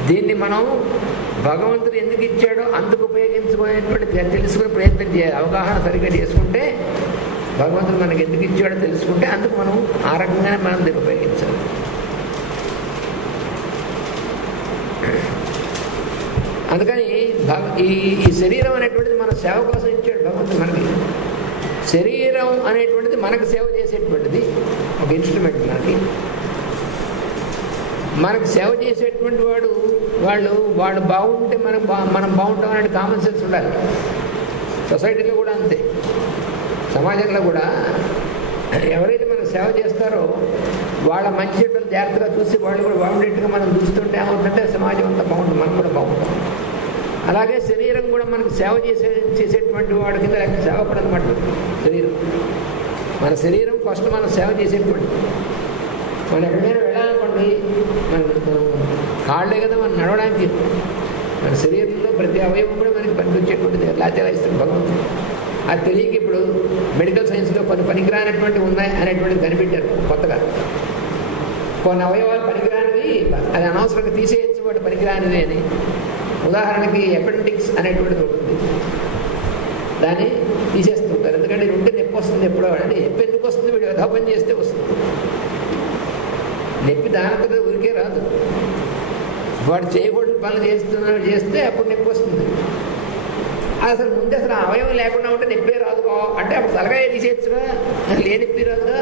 దీన్ని మనం భగవంతుడు ఎందుకు ఇచ్చాడో అందుకు ఉపయోగించుకునేటువంటి తెలుసుకునే ప్రయత్నం చేయాలి. అవగాహన సరిగ్గా చేసుకుంటే భగవంతుడు మనకి ఎందుకు ఇచ్చాడో తెలుసుకుంటే అందుకు మనం ఆ రకంగానే మనం దీన్ని ఉపయోగించాలి. అందుకని ఈ శరీరం అనేటువంటిది మన సేవ కోసం ఇచ్చాడు భగవంతుడు మనకి. శరీరం అనేటువంటిది మనకు సేవ చేసేటువంటిది ఒక ఇన్స్ట్రుమెంట్. మనకు సేవ చేసేటువంటి వాళ్ళు బాగుంటే మనం బాగుంటాం అనే కామన్ సెన్స్ ఉండాలి. సొసైటీలో కూడా అంతే, సమాజంలో కూడా ఎవరైతే మనకు సేవ చేస్తారో వాళ్ళ మంచి చెడ్డలు జాగ్రత్తగా చూసి వాళ్ళు కూడా బాగుండేట్టుగా మనం చూస్తుంటే ఏమవుతుందంటే సమాజం అంతా బాగుంటుంది, మనం కూడా బాగుంటాం. అలాగే శరీరం కూడా మనకు సేవ చేసేటువంటి వాడి కింద లేక సేవపడనమాట శరీరం. మన శరీరం ఫస్ట్ మనం సేవ చేసేటువంటి. మనం ఎక్కడైనా వెళ్ళాలనుకోండి, మనం కాళ్ళే కదా మనం నడవడానికి. మన శరీరంలో ప్రతి అవయవం కూడా మనకి పనికొచ్చేటువంటిది. లేకపోతే ఎలా ఇస్తుంది భగవంతుడు? అది తెలియక ఇప్పుడు మెడికల్ సైన్స్లో కొన్ని పనికిరానటువంటి ఉన్నాయి అనేటువంటిది కనిపెట్టారు కొత్తగా. కొన్ని అవయవాలు పనికిరానివి, అది అనవసరంగా తీసేయచ్చు వాటి పనికిరానివి అని. ఉదాహరణకి అపెండిక్స్ అనేటువంటిది ఉంటుంది, దాన్ని తీసేస్తుంటారు. ఎందుకంటే ఇది ఉంటే నొప్పి వస్తుంది ఎప్పుడో. అంటే నొప్పి ఎందుకు వస్తుంది? వీడు ఏదో పని చేస్తే వస్తుంది. నొప్పి దానంతట ఊరికే రాదు, వాడు చేయకూడని పనులు చేస్తే అప్పుడు నొప్పి వస్తుంది. అసలు ముందు అసలు అవయవం లేకుండా ఉంటే నొప్పి రాదు అంటే అప్పుడు తలకాయ తీసేయచ్చుగా, ఏ నొప్పి రాదుగా.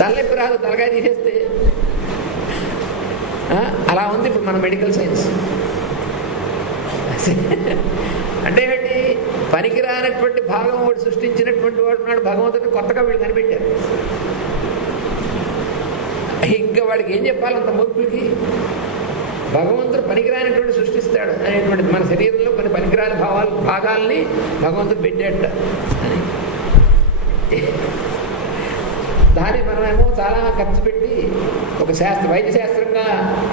తలనొప్పి రాదు తలకాయ తీసేస్తే. అలా ఉంది ఇప్పుడు మన మెడికల్ సైన్స్. అంటే ఏంటి? పనికిరానటువంటి భాగం వాడు సృష్టించినటువంటి వాడు నాడు భగవంతుడు కొత్తగా వీళ్ళు కనిపెట్టారు. ఇంకా వాడికి ఏం చెప్పాలి అంత మూర్ఖులకి? భగవంతుడు పనికిరానటువంటి సృష్టిస్తాడు అనేటువంటిది. మన శరీరంలో కొన్ని పనికిరాని భాగాల్ని భగవంతుడు పెట్టాట అని. దాన్ని మనమేమో చాలా ఖర్చు పెట్టి ఒక వైద్య శాస్త్రంగా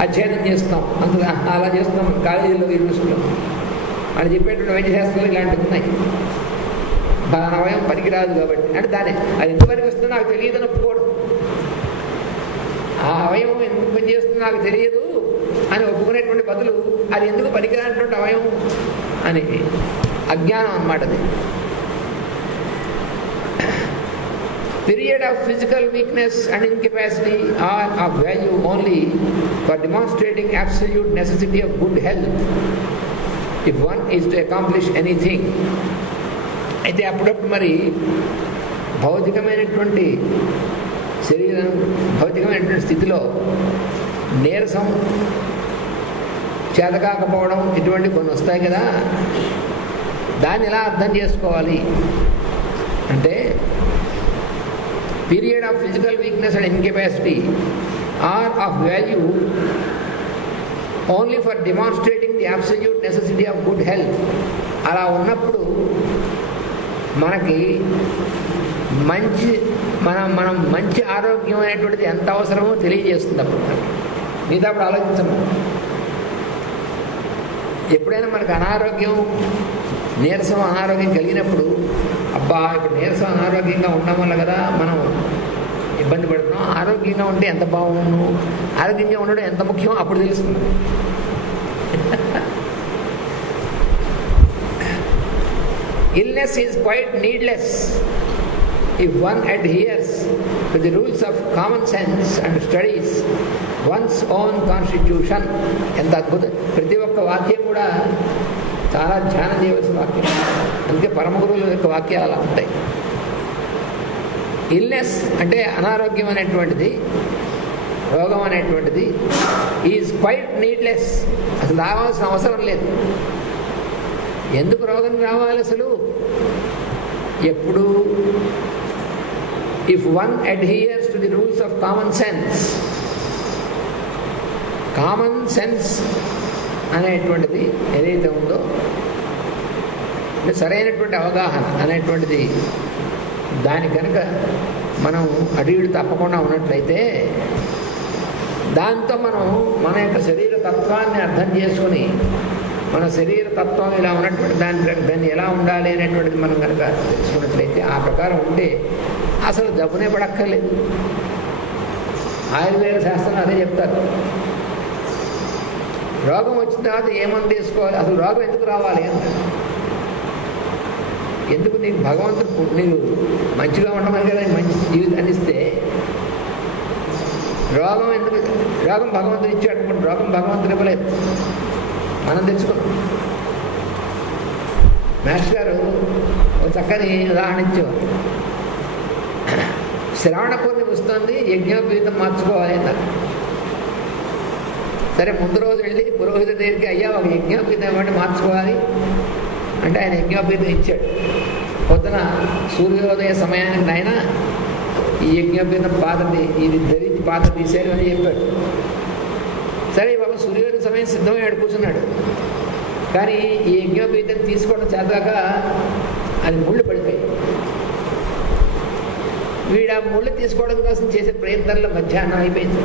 అధ్యయనం చేస్తాం. అంత అలా చేస్తున్నాం కాలేజీలో, యూనివర్సిటీలో. అని చెప్పేటువంటి వైద్య శాస్త్రాలు ఇలాంటివి ఉన్నాయి. అవయం పనికిరాదు కాబట్టి అంటే దాన్ని అది ఎందుకు పనికి వస్తుందో నాకు తెలియదని ఒప్పుకోవడం. ఆ అవయవం ఎందుకు పని చేస్తుందో నాకు తెలియదు అని ఒప్పుకునేటువంటి బదులు అది ఎందుకు పనికిరానటువంటి అవయవం అని అజ్ఞానం అన్నమాట అది. Period of physical weakness and incapacity are of value only for demonstrating absolute necessity of good health if one is to accomplish anything. అయితే అప్పుడప్పుడు మరి భౌతికమైనటువంటి శరీరం, భౌతికమైనటువంటి స్థితిలో నీరసం, చేతకాకపోవడం ఇటువంటి కొన్ని వస్తాయి కదా. దాన్ని ఎలా అర్థం చేసుకోవాలి అంటే period of physical weakness and incapacity are of value only for demonstrating the absolute necessity of good health. అలా ఉన్నప్పుడు మనకి మనం మంచి ఆరోగ్యం అనేటువంటిది ఎంత అవసరమో తెలియజేస్తుంది. అప్పుడు మనకి మిగతా అప్పుడు ఆలోచించము. ఎప్పుడైనా మనకు అనారోగ్యం, నీరసం, అనారోగ్యం కలిగినప్పుడు అబ్బా ఇప్పుడు నీరసం, అనారోగ్యంగా ఉండడం వల్ల కదా మనం ఇబ్బంది పడుతున్నాం, ఆరోగ్యంగా ఉంటే ఎంత బాగుండు, ఆరోగ్యంగా ఉండడం ఎంత ముఖ్యం అప్పుడు తెలుస్తుంది. Illness is quite needless if one adheres to the rules of common sense and studies one's own constitution. ఎంత అద్భుతం! ప్రతి ఒక్క వాక్యం కూడా చాలా ధ్యానం చేయవలసిన వాక్యం. అందుకే పరమ గురువుల యొక్క వాక్యాలు అలా ఉంటాయి. ఇల్నెస్ అంటే అనారోగ్యం అనేటువంటిది, రోగం అనేటువంటిది ఈజ్ క్వైట్ నీడ్లెస్. అసలు రావాల్సిన అవసరం లేదు. ఎందుకు రోగం రావాలి అసలు? ఎప్పుడు if one adheres to the rules of common sense. Common sense అనేటువంటిది ఏదైతే ఉందో, సరైనటువంటి అవగాహన అనేటువంటిది, దాని కనుక మనం అడిగుడు తప్పకుండా ఉన్నట్లయితే దాంతో మనం మన యొక్క శరీర తత్వాన్ని అర్థం చేసుకుని, మన శరీర తత్వం ఇలా ఉన్నటువంటి దాన్ని ఎలా ఉండాలి అనేటువంటిది మనం కనుక తెలుసుకున్నట్లయితే, ఆ ప్రకారం ఉంటే అసలు జబ్బునే పడక్కర్లేదు. ఆయుర్వేద శాస్త్రం అదే చెప్తారు. రోగం వచ్చిన తర్వాత ఏమని తీసుకోవాలి, అసలు రోగం ఎందుకు రావాలి అంటారు. ఎందుకు నీకు భగవంతుడు నీకు మంచిగా ఉండమని కదా మంచి జీవితాన్ని ఇస్తే, రోగం ఎందుకు? రోగం భగవంతుడు ఇచ్చాడు అనుకోండి, రోగం భగవంతుడు ఇవ్వలేదు, మనం తెచ్చుకున్నాం. మాస్టర్ గారు ఒక చక్కని ఉదాహరణ ఇచ్చేవారు. శ్రావణ పూర్ణిమ వస్తుంది, యజ్ఞోపవీతం మార్చుకోవాలి అన్నారు. సరే, ముందు రోజు వెళ్ళి పురోహిత దగ్గరికి, అయ్యా ఒక యజ్ఞోపవీతం ఇవ్వండి మార్చుకోవాలి అంటే ఆయన యజ్ఞోపవీతం ఇచ్చాడు. పొద్దున సూర్యోదయ సమయానికి ఆయన ఈ యజ్ఞోపవీతం పాతది, ఇది ధరించి పాత తీసేయాలి అని చెప్పాడు. సరే బాబా సూర్యోదయ సమయం సిద్ధమయ్యాడు, కూర్చున్నాడు. కానీ ఈ యజ్ఞోపవీతం తీసుకోవడం చేతగాక అది ముళ్ళు పడిపోయి, వీడు ఆ ముళ్ళు తీసుకోవడం కోసం చేసే ప్రయత్నంలో మధ్యాహ్నం అయిపోయింది.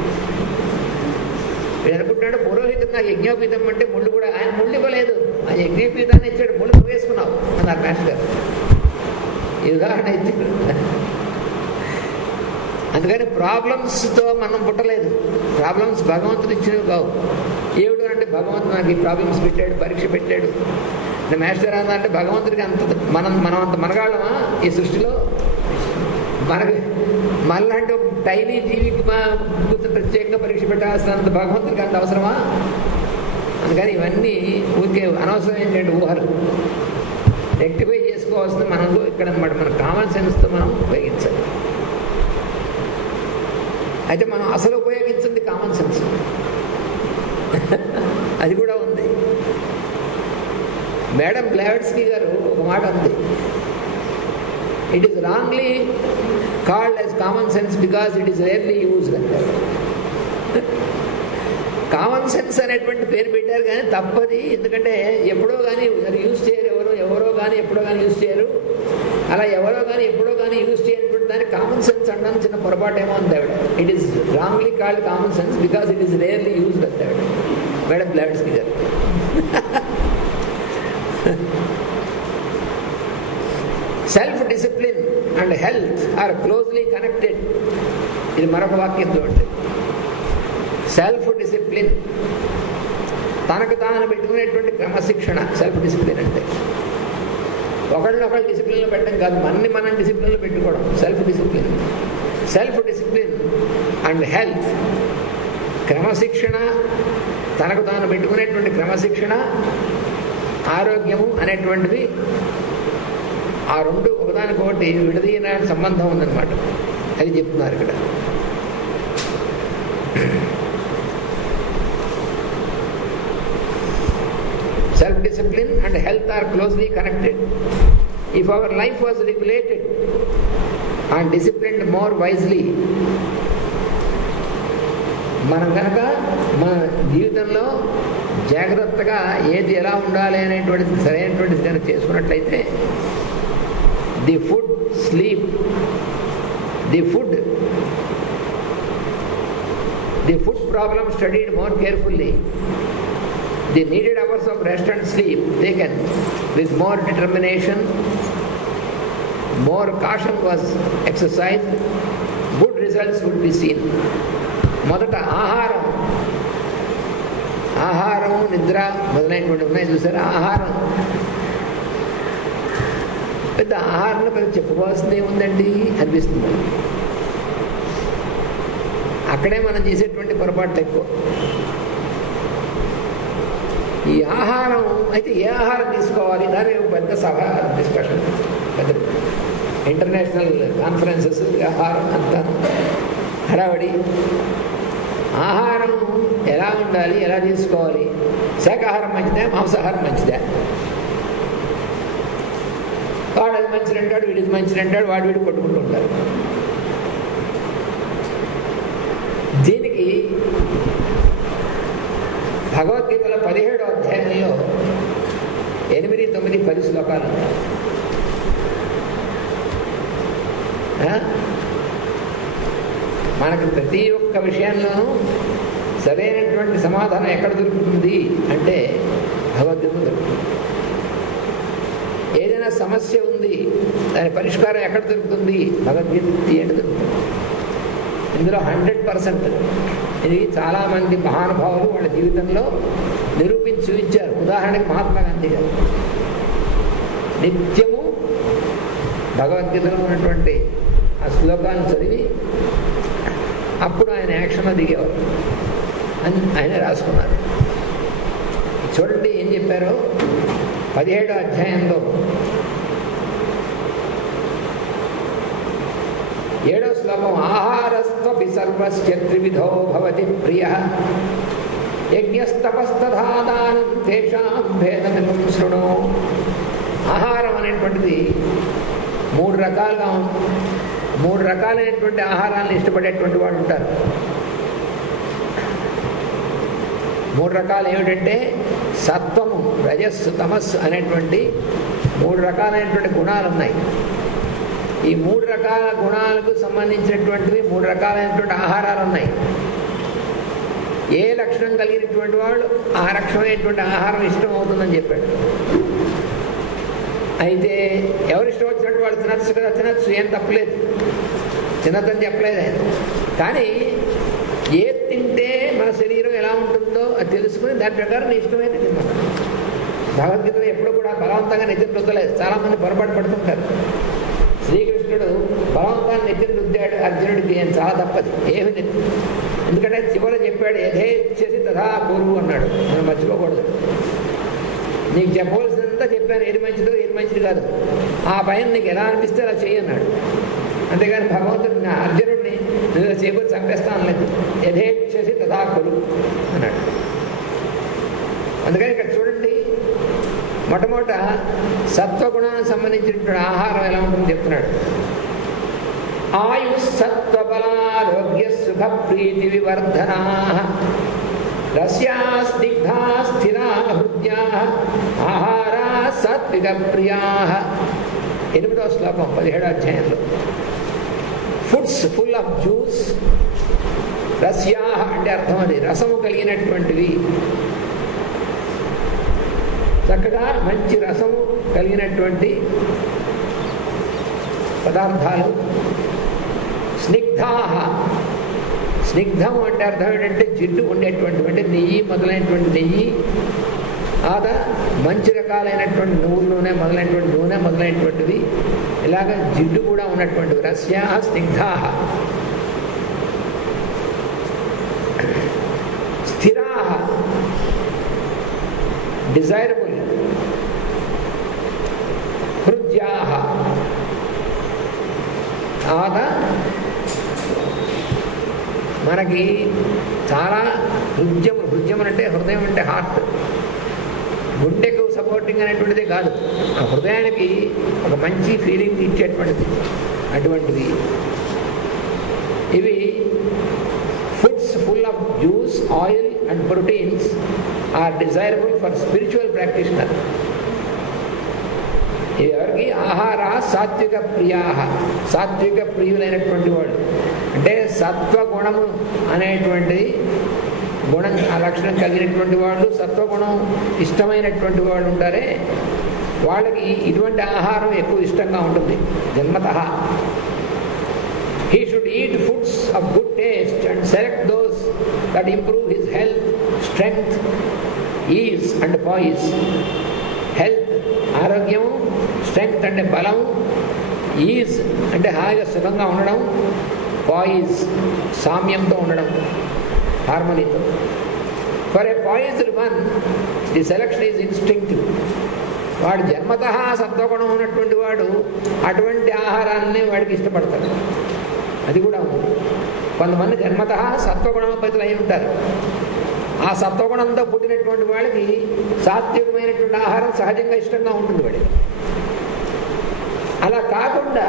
వీడు అనుకుంటున్నాడు పురోహితుడు నాకు యజ్ఞోపవీతం అంటే ముళ్ళు కూడా, ఆయన ముళ్ళు ఇవ్వలేదు, ఆ యజ్ఞోపవీతాన్ని ఇచ్చాడు, ముళ్ళు వేసుకున్నావు అన్నారు మాస్టర్ గారు. ఈ ఉదాహరణ ఇచ్చాడు. అందుకని ప్రాబ్లమ్స్తో మనం పుట్టలేదు. ప్రాబ్లమ్స్ భగవంతుడు ఇచ్చినవి కావు. ఏమిటి అంటే భగవంతుడు నాకు ఈ ప్రాబ్లమ్స్ పెట్టాడు, పరీక్ష పెట్టాడు. మాస్టర్ అంటే భగవంతుడికి అంత మనం అంత మనగాళ్ళమా ఈ సృష్టిలో? మనలాంటి ఒక టైనీ జీవికి ప్రత్యేకంగా పరీక్ష పెట్టాల్సినంత భగవంతుడికి అంత అవసరమా? అందుకని ఇవన్నీ ఊరికే అనవసరం ఏంటంటే ఊహలు రెక్టిఫై చేసుకోవాల్సింది మనకు ఇక్కడ అనమాట. మన కామన్ సెన్స్తో మనం ఉపయోగించాలి. అయితే మనం అసలు ఉపయోగించింది కామన్ సెన్స్, అది కూడా ఉంది. మేడం బ్లావెట్స్కీ గారు ఒక మాట ఉంది, it is wrongly called as common sense because it is rarely used అంటారు. కామన్ సెన్స్ అనేటువంటి పేరు పెట్టారు కానీ తప్పది, ఎందుకంటే ఎప్పుడో కానీ యూజ్ చేయరు ఎవరో కానీ ఎప్పుడో కానీ యూజ్ చేయరు. అలా ఎవరో కానీ ఎప్పుడో కానీ యూజ్ చేయనటువంటి దాన్ని కామన్ సెన్స్ అంటాను చిన్న పొరపాటు ఏమో ఉంది ఆవిడ. It is wrongly called common sense because it is rarely used అంటాడు మేడం బ్లావెట్స్కీ గారు. Self discipline and health are closely connected. ఇది మరొక వాక్యంతో ఉంటుంది. సెల్ఫ్ డిసిప్లిన్, తనకు తాను పెట్టుకునేటువంటి క్రమశిక్షణ సెల్ఫ్ డిసిప్లిన్ అంటే. ఒకళ్ళనొకళ్ళు డిసిప్లిన్లో పెట్టడం కాదు, మనం డిసిప్లిన్లో పెట్టుకోవడం self discipline. Self discipline and health, క్రమశిక్షణ, తనకు తాను పెట్టుకునేటువంటి క్రమశిక్షణ, ఆరోగ్యము అనేటువంటివి, ఆ రెండు ఒకదానికొకటి విడదీయన సంబంధం ఉందన్నమాట. అది చెప్తున్నారు ఇక్కడ. Self-discipline and health are closely connected. If our life was regulated and disciplined more wisely, మనం కనుక మన జీవితంలో జాగ్రత్తగా ఏది ఎలా ఉండాలి అనేటువంటిది సరైనటువంటిది కనుక చేసుకున్నట్లయితే, the food sleep, the food problem studied more carefully, the needed hours of rest and sleep taken with more determination, more caution was exercised, good results would be seen. మొదట ఆహారం నిద్ర మొదలైనటువంటి ఉన్నాయి చూసారా. ఆహారం పెద్ద ఆహారంలో పెద్ద చెప్పుకోవాల్సింది ఏముందండి అనిపిస్తుంది. అక్కడే మనం చేసేటువంటి పొరపాట్లు ఎక్కువ. ఈ ఆహారం అయితే ఏ ఆహారం తీసుకోవాలి, దాని పెద్ద సభ డిస్కషన్, పెద్ద ఇంటర్నేషనల్ కాన్ఫరెన్సెస్, ఆహారం అంతా హడావడి. ఆహారం ఎలా ఉండాలి, ఎలా తీసుకోవాలి, శాకాహారం మంచిదా మాంసాహారం మంచిదా, వాడు అది మంచిది అంటాడు, వీడిది మంచిది అంటాడు, వాడు వీడు కొట్టుకుంటూ ఉంటారు. దీనికి భగవద్గీతలో 17వ అధ్యాయంలో 8, 9, 10 శ్లోకాలు ఉన్నాయి. మనకు ప్రతి ఒక్క విషయంలోనూ సరైనటువంటి సమాధానం ఎక్కడ దొరుకుతుంది అంటే భగవద్గీత దొరుకుతుంది. ఏదైనా సమస్య ఉంది, దాని పరిష్కారం ఎక్కడ దొరుకుతుంది, భగవద్గీత తీయండి దొరుకుతుంది. ఇందులో 100%. ఇది చాలామంది మహానుభావులు వాళ్ళ జీవితంలో నిరూపించి చూపించారు. ఉదాహరణకి మహాత్మా గాంధీ గారు నిత్యము భగవద్గీతలో ఉన్నటువంటి ఆ శ్లోకాలను చదివి అప్పుడు ఆయన యాక్షన్లో దిగేవారు అని ఆయన రాసుకున్నారు. చూడండి ఏం చెప్పారో 17వ అధ్యాయంలో 7వ శ్లోకం. ఆహారస్త్వపి సర్వస్య త్రివిధో భవతి ప్రియః యజ్ఞస్తపస్తథాదానం తేషాం భేదమిదం శృణు. ఆహారం అనేటువంటిది 3 రకాలుగా ఉంది. 3 రకాలైనటువంటి ఆహారాలను ఇష్టపడేటువంటి వాళ్ళు ఉంటారు. 3 రకాలు ఏమిటంటే సత్వము, రజస్సు, తమస్సు అనేటువంటి 3 రకాలైనటువంటి గుణాలు ఉన్నాయి. ఈ 3 రకాల గుణాలకు సంబంధించినటువంటివి 3 రకాలైనటువంటి ఆహారాలు ఉన్నాయి. ఏ లక్షణం కలిగినటువంటి వాళ్ళు ఆ లక్షణమైనటువంటి ఆహారం ఇష్టం అవుతుందని చెప్పాడు. అయితే ఎవరు ఇష్టం వచ్చినట్టు వాళ్ళు తినచ్చు కదా, తినచ్చు, ఏం తప్పలేదు. తినద్దని చెప్పలేదు ఆయన. కానీ ఏది తింటే మన శరీరం ఎలా ఉంటుందో అది తెలుసుకుని దాని ప్రకారం నీ ఇష్టమైతే తిన్నాను. భగవద్గీతలో ఎప్పుడు కూడా బలవంతంగా నెత్తిన రుద్దలేదు. చాలామంది పొరపాటు పడుతుంటారు. శ్రీకృష్ణుడు బలవంతాన్ని నెత్తిన రుద్దాడు అర్జునుడికి, ఏం చాలా తప్పది. ఏమి నెత్తి, ఎందుకంటే చివర చెప్పాడు యథేచ్ఛసి తథా కురు అన్నాడు. మనం మర్చిపోకూడదు. నీకు చెప్పవలసినంతా చెప్పాను, ఏది మంచిదో ఏది మంచిది కాదు, ఆ పైన నీకు ఎలా అనిపిస్తే అలా చేయన్నాడు. అంతేగాని భగవంతుడు నా అర్జునుడిని నువ్వు చేయబోతు చంపేస్తాను లేదు. యథేచ్ఛసి తథా కురు అన్నాడు. అందుకని ఇక్కడ చూడండి, మొట్టమొదట సత్వగుణానికి సంబంధించినటువంటి ఆహారం ఎలా ఉంటుందో చెప్తున్నాడు. ఆయు సత్వబలారోగ్య సుఖ ప్రీతి వివర్ధనా రస్యా స్నిగ్ధా స్థిరా హృద్యా ఆహారా సాత్విక ప్రియా. 8వ శ్లోకం 17వ అధ్యాయంలో. Foods full of juice, Russia అంటే అర్థం అది రసము కలిగినటువంటివి, చక్కగా మంచి రసము కలిగినటువంటి పదార్థాలు. స్నిగ్ధా, స్నిగ్ధం అంటే అర్థం ఏంటంటే జిడ్డు ఉండేటువంటి, అంటే నెయ్యి మొదలైనటువంటి నెయ్యి, ఆదా మంచి రకాలైనటువంటి నువ్వుల నూనె మొదలైనటువంటి నూనె మొదలైనటువంటివి, ఇలాగ జిడ్డు కూడా ఉన్నటువంటివి. రస్యా స్నిగ్ధా. స్థిరా డిజైరబుల్. హృద్యా ఆదా మనకి చాలా హృద్యములు అంటే హృదయం అంటే హార్ట్, గుండెకు సపోర్టింగ్ అనేటువంటిది కాదు, ఆ హృదయానికి ఒక మంచి ఫీలింగ్ ఇచ్చేటువంటిది అటువంటివి. ఇవి foods full of juice, oil and proteins are desirable for spiritual practitioner. ఎవరికి ఆహార సాత్విక ప్రియా, సాత్విక ప్రియులైనటువంటి వాళ్ళు, అంటే సత్వగుణము అనేటువంటి గుణం ఆ లక్షణం కలిగినటువంటి వాళ్ళు, సత్వగుణం ఇష్టమైనటువంటి వాళ్ళు ఉంటారే, వాళ్ళకి ఇటువంటి ఆహారం ఎక్కువ ఇష్టంగా ఉంటుంది జన్మతః. He should eat foods of good taste and select those that improve his health, strength, ease and poise. Health ఆరోగ్యము, స్ట్రెంగ్త్ అంటే బలము, ఈజ్ అంటే హాయిగా సుఖంగా ఉండడం, పాయిజ్ సామ్యంతో ఉండడం, హార్మోనీతో. For a poised one the selection is instinctive. వాడు జన్మతః సత్వగుణం ఉన్నటువంటి వాడు అటువంటి ఆహారాన్ని వాడికి ఇష్టపడతాడు. అది కూడా ఉంది. కొంతమంది జన్మతః సత్వగుణోపేతులు అయి ఉంటారు. ఆ సత్వగుణంతో పుట్టినటువంటి వాడికి సాత్వికమైనటువంటి ఆహారం సహజంగా ఇష్టంగా ఉంటుంది వాడికి. అలా కాకుండా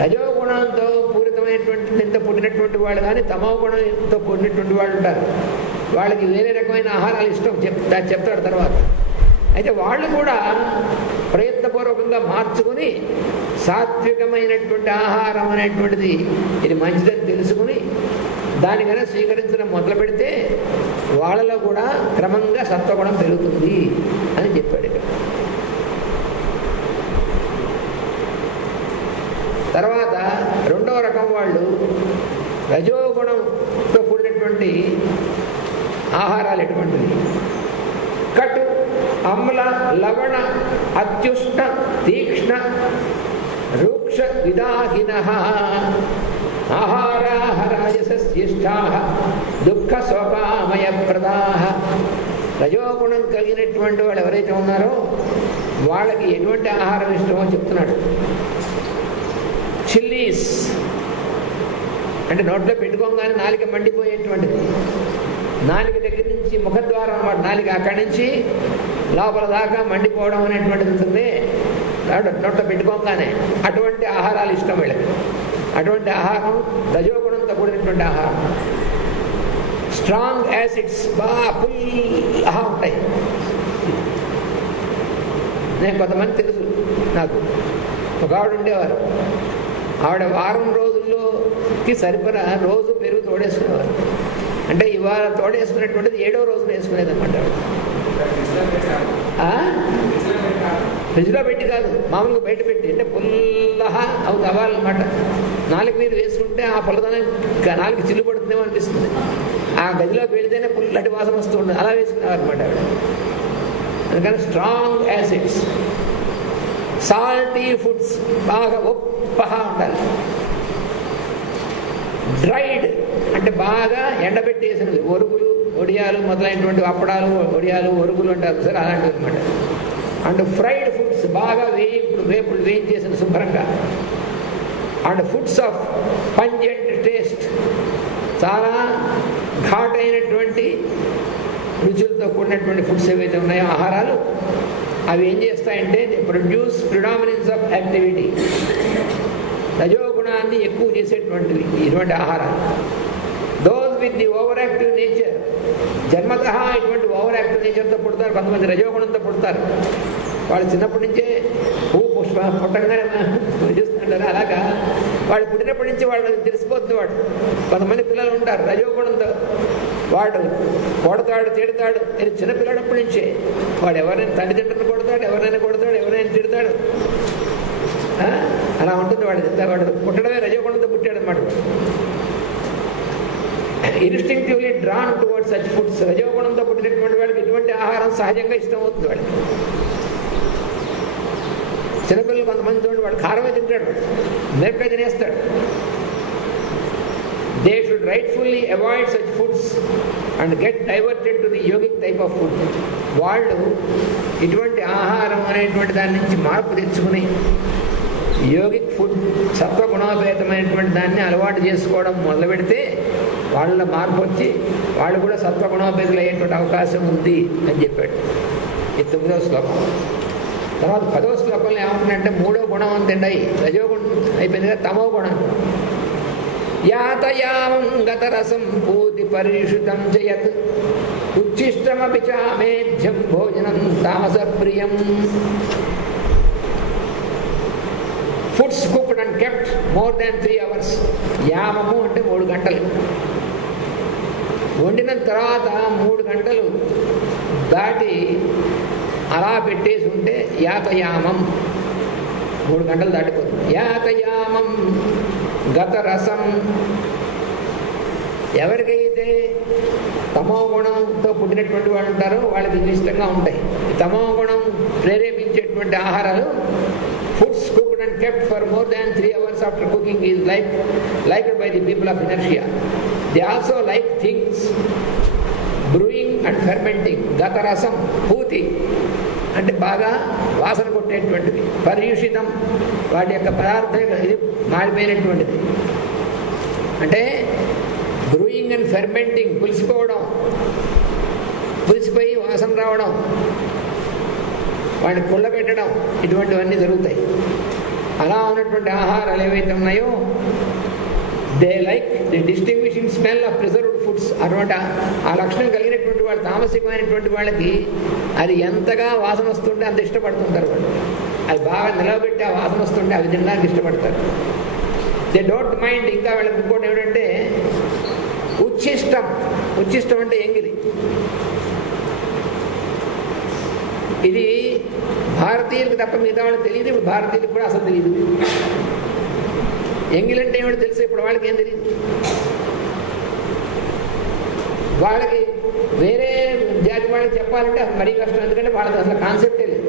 రజోగుణంతో పూరితమైనటువంటి పుట్టినటువంటి వాళ్ళు కానీ తమో గుణంతో పుట్టినటువంటి వాళ్ళు ఉంటారు. వాళ్ళకి వేరే రకమైన ఆహారాలు ఇష్టం చెప్తాడు తర్వాత. అయితే వాళ్ళు కూడా ప్రయత్నపూర్వకంగా మార్చుకుని సాత్వికమైనటువంటి ఆహారం అనేటువంటిది ఇది మంచిదని తెలుసుకుని దానికైనా స్వీకరించడం మొదలు పెడితే వాళ్ళలో కూడా క్రమంగా సత్వగుణం పెరుగుతుంది అని చెప్పాడు. తర్వాత 2వ రకం వాళ్ళు రజోగుణంతో కూడినటువంటి ఆహారాలు ఎటువంటివి? కటు, అమ్ల, లవణ, అత్యుష్ణ, తీక్ష్ణ, రూక్ష విదాహినః ఆహారాః రాజసస్యిష్టాః దుఃఖ శోకామయప్రదాః. రజోగుణం కలిగినటువంటి వాళ్ళు ఎవరైతే ఉన్నారో వాళ్ళకి ఎటువంటి ఆహారం ఇష్టమో చెప్తున్నాడు. చిల్లీస్ అంటే నోట్లో పెట్టుకోగానే నాలిక మండిపోయేటువంటిది. నాలిక దగ్గర నుంచి ముఖద్వారం అన్నమాట, నాలిక అక్కడి నుంచి లోపల దాకా మండిపోవడం అనేటువంటిది ఉంటుంది నోట్లో పెట్టుకోగానే. అటువంటి ఆహారాలు ఇష్టం వీళ్ళకి. అటువంటి ఆహారం రజోగుణంతో కూడినటువంటి ఆహారం. స్ట్రాంగ్ యాసిడ్స్ బాగా పుల్లా ఉంటాయి. నేను కొంతమంది తెలుసు, నాకు ఒక ఆవిడ ఉండేవారు. ఆవిడ వారం రోజుల్లోకి సరిపడా రోజు పెరుగు తోడేసుకునేవారు. అంటే ఇవాళ తోడేసుకునేటువంటిది 7వ రోజున వేసుకునేది అనమాట. ఫ్రిడ్జ్లో పెట్టి కాదు, మామూలుగా బయట పెట్టి, అంటే పుల్లహా అవి అవ్వాలన్నమాట. నాలుగు మీద వేసుకుంటే ఆ పుల్లదనం నాలుగు చిల్లు పడుతుందేమో అనిపిస్తుంది. ఆ గదిలోకి వెళితేనే పుల్లటి వాసన వస్తూ ఉంటుంది. అలా వేసుకునేవారనమాట ఆవిడ. అందుకని స్ట్రాంగ్ యాసిడ్స్, సాల్టీ ఫుడ్స్ బాగా ఉప్పహా ఉండాలి. డ్రైడ్ అంటే బాగా ఎండబెట్టేసినవి, ఒరుగులు, ఒడియాలు మొదలైనటువంటి అప్పడాలు, ఒడియాలు, ఒరుగులు అంటారు సార్, అలాంటివి అనమాట. అండ్ ఫ్రైడ్ ఫుడ్స్ బాగా వేపుడు వేయించేసిన శుభ్రంగా. And foods of pungent taste, చాలా ఘాటైనటువంటి రుచులతో కూడినటువంటి ఫుడ్స్ ఏవైతే ఉన్నాయో ఆహారాలు, అవి ఏం చేస్తాయంటే ప్రొడ్యూస్ ప్రిడామినెన్స్ ఆఫ్ యాక్టివిటీ, రజోగుణాన్ని ఎక్కువ చేసేటువంటివి ఇటువంటి ఆహారాలు. Those with the over active nature, జన్మత ఇటువంటి ఓవర్ యాక్టివ్ నేచర్తో పుడతారు. కొంతమంది రజోగుణంతో పుడతారు. వాళ్ళు చిన్నప్పటి నుంచే పుష్ప పుట్టంగానే చూస్తుంటారు. అలాగా వాడు పుట్టినప్పటి నుంచి వాళ్ళకి తెలిసిపోతుంది. వాడు కొంతమంది పిల్లలు ఉంటారు రజోగుణంతో, వాడు కొడతాడు, తిడతాడు. చిన్నపిల్లడప్పటి నుంచే వాడు ఎవరైనా తల్లిదండ్రులను కొడతాడు, ఎవరైనా కొడతాడు, ఎవరైనా తిడతాడు. అలా ఉంటుంది వాడు పుట్టడమే రజోగుణంతో పుట్టాడు అన్నమాట. Instinctively drawn towards such foods, రజోగుణంతో పుట్టినటువంటి వాళ్ళకి ఇటువంటి ఆహారం సహజంగా ఇష్టం అవుతుంది వాడికి. చిన్నపిల్లలు కొంతమంది చూడండి, వాడు కారమే తింటాడు, వాడు మిరపకాయ తినేస్తాడు. They should rightfully avoid such foods and get diverted to the yogic type of food. వాళ్ళు ఇటువంటి ఆహారం అనేటువంటి దాని నుంచి మార్పు తెచ్చుకుని యోగిక్ ఫుడ్, సత్వగుణోపేతమైనటువంటి దాన్ని అలవాటు చేసుకోవడం మొదలు పెడితే వాళ్ళ మార్పు వచ్చి వాళ్ళు కూడా సత్వగుణోపేతులు అయ్యేటువంటి అవకాశం ఉంది అని చెప్పాడు. ఈ 9వ శ్లోకం. తర్వాత 10వ శ్లోకంలో ఏమంటుందంటే 3వ గుణం అంతండి, రజోగుణం అయిపోయింది కదా, తమో గుణం. యాతయామం గతరసం పూతి పరిషితం జయత్ ఉచ్చిష్టమపి చామేధ్యం భోజనం తామస ప్రియం. Foods cooked and kept more than 3 hours. యామము అంటే 3 గంటలు. వండిన తర్వాత 3 గంటలు దాటి అలా పెట్టేసి ఉంటే యాతయామం, 3 గంటలు దాటిపోతుంది. యాతయామం గత రసం. ఎవరికైతే తమో గుణంతో పుట్టినటువంటి వాళ్ళు ఉంటారో వాళ్ళకి ఇష్టంగా ఉంటాయి. తమో గుణం ప్రేరేపించేటువంటి ఆహారాలు foods cooked and kept for more than 3 hours after cooking is liked by the people of inertia. They also like things brewing and fermenting. గతరసం, Puthi అంటే బాగా వాసన కొట్టేటువంటిది. పర్యూషితం, వాటి యొక్క పదార్థం ఇది మారిపోయినటువంటిది. అంటే బ్రూయింగ్ అండ్ ఫెర్మెంటింగ్, పులిసిపోవడం, పులిసిపోయి వాసన రావడం, వాడిని కుళ్ళబెట్టడం, ఇటువంటివన్నీ జరుగుతాయి. అలా ఉన్నటువంటి ఆహారాలు ఏవైతే ఉన్నాయో they like the distinguishing smell of preserved foods. అటువంటి ఆ లక్షణం కలిగినటువంటి వాళ్ళు, తామసికమైనటువంటి వాళ్ళకి అది ఎంతగా వాసన వస్తుంటే అంత ఇష్టపడుతుంటారు వాళ్ళు. అది బాగా నిలవబెట్టి ఆ వాసన వస్తుంటే అవి తినడానికి ఇష్టపడతారు. They don't mind. ఇంకా వాళ్ళకి ఇంకోటి ఏమిటంటే ఉచ్చిష్టం. ఉచ్చిష్టం అంటే ఎంగిలి. ఇది భారతీయులకు తప్ప మిగతా వాళ్ళకి తెలియదు. ఇప్పుడు భారతీయులకు కూడా అసలు తెలియదు. ఎంగిలంటే ఏమిటో తెలుసు, ఇప్పుడు వాళ్ళకి ఏం తెలియదు. వాళ్ళకి వేరే జాతి వాళ్ళకి చెప్పాలంటే అసలు మరీ కష్టం. ఎందుకంటే వాళ్ళకి అసలు కాన్సెప్టే లేదు.